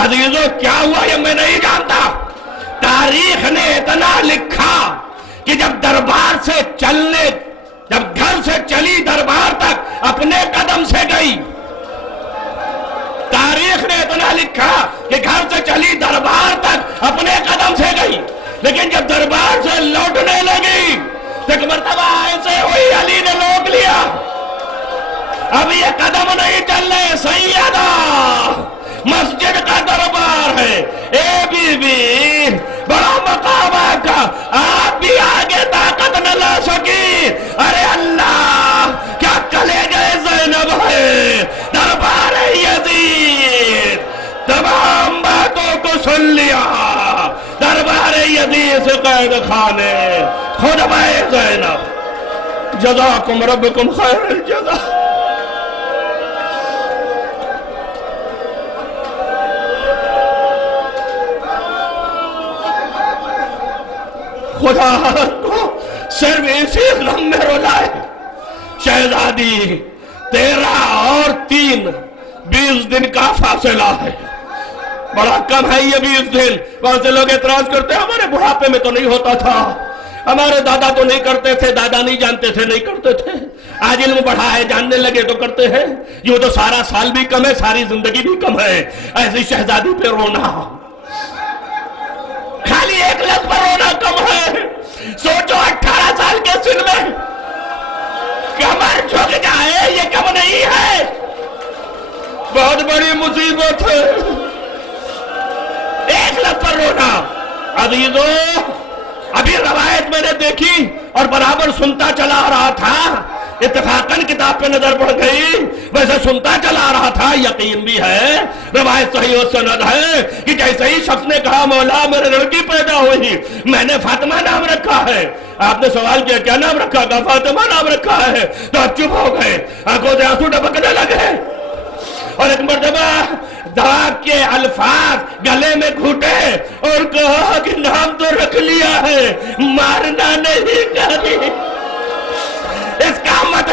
عزیزو کیا ہوا یہ میں نہیں جانتا۔ تاریخ نے اتنا لکھا کہ جب دربار سے چلنے، جب گھر سے چلی دربار تک اپنے قدم سے گئی، تاریخ نے اتنا لکھا کہ گھر سے چلی دربار تک اپنے قدم سے گئی، لیکن جب دربار سے لوٹنے لگی تو ایک مرتبہ ایسے ہوئی، علی نے روک لیا، اب یہ قدم نہیں چلنے، سیدہ مسجد کا دربار ہے، اے بی بی بڑا مقام آقا، آپ بھی آگے طاقت نہ لا سکی، ارے اللہ کیا کلے گئے زینب ہے، دربار یزید، تمام باتوں کو سن لیا، دربار یزید سے قید خانے، خطبہ زینب، جزاکم ربکم خیر الجزا۔ خدا کو صرف اسی غم میں رولائے، شہزادی 13 اور 3 20 دن کا فاصلہ ہے، بڑا کم ہے یہ 20 دن۔ کون سے لوگ اعتراض کرتے ہیں ہمارے بڑھاپے میں تو نہیں ہوتا تھا، ہمارے دادا تو نہیں کرتے تھے، دادا نہیں جانتے تھے، نہیں کرتے تھے، آج علم بڑھا ہے جاننے لگے تو کرتے ہیں، یہ تو سارا سال بھی کم ہے، ساری زندگی بھی کم ہے۔ ایسی شہزادی پہ رونا، خالی ایک لفظ پر رونا کم ہے۔ سوچو 18 سال کے سن میں کمر جھک جائے، یہ کم نہیں ہے، بہت بڑی مصیبت ہے۔ ایک لفظ پر رونا، عزیزو ابھی روایت میں نے دیکھی اور برابر سنتا چلا رہا تھا، اتفاقاً کتاب پہ نظر پڑ گئی، ویسے سنتا چلا رہا تھا، یقین بھی ہے، روایت صحیح و سند ہے کہ جیسے ہی شخص نے کہا مولا میرے لڑکی پیدا ہوئی، میں نے فاطمہ نام رکھا ہے۔ آپ نے سوال کیا کیا نام رکھا؟ کہا فاطمہ نام رکھا ہے۔ تو آپ چپ ہو گئے، آنکھوں سے آنسو ٹپکنے لگے، اور ایک مرتبہ داغ کے الفاظ گلے میں گھٹے اور کہا کہ نام تو رکھ لیا ہے، مارنا نہیں کری۔ اس کا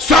100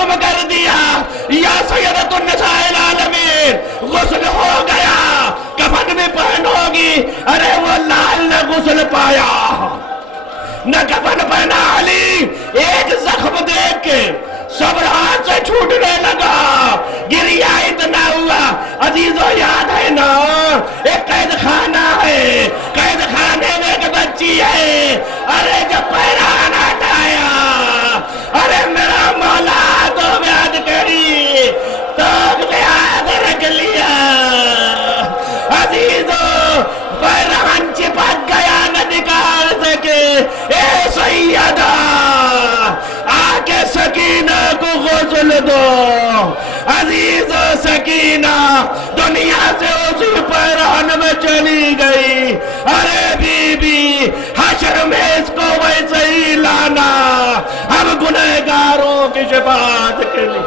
ختم کر دیا. یا سیدۃ النساء العالمین غسل ہو گیا, کفن بھی پہن ہوگی. ارے وہ لال نے غسل پایا نہ کفن پہنا. علی ایک زخم دیکھ کے صبر ہاتھ سے چھوٹنے لگا, گریا اتنا ہوا. عزیزو یاد ہے نا, ایک قید خانہ ہے, قید خانے میں ایک بچی ہے. ارے جب پیران ہٹایا, ارے میرا مولا تو بیاد کری تو بیاد رکھ لیا. عزیزو پیران چپک گیا نہ نکال سکے. اے سیدہ آکے سکینہ کو غسل دو. عزیز و سکینہ دنیا سے اسی پیران میں چلی گئی. ارے بی بی حشر میں اس کو ویسے ہی لانا, ہم گنہگاروں کی شفاعت کے لیے.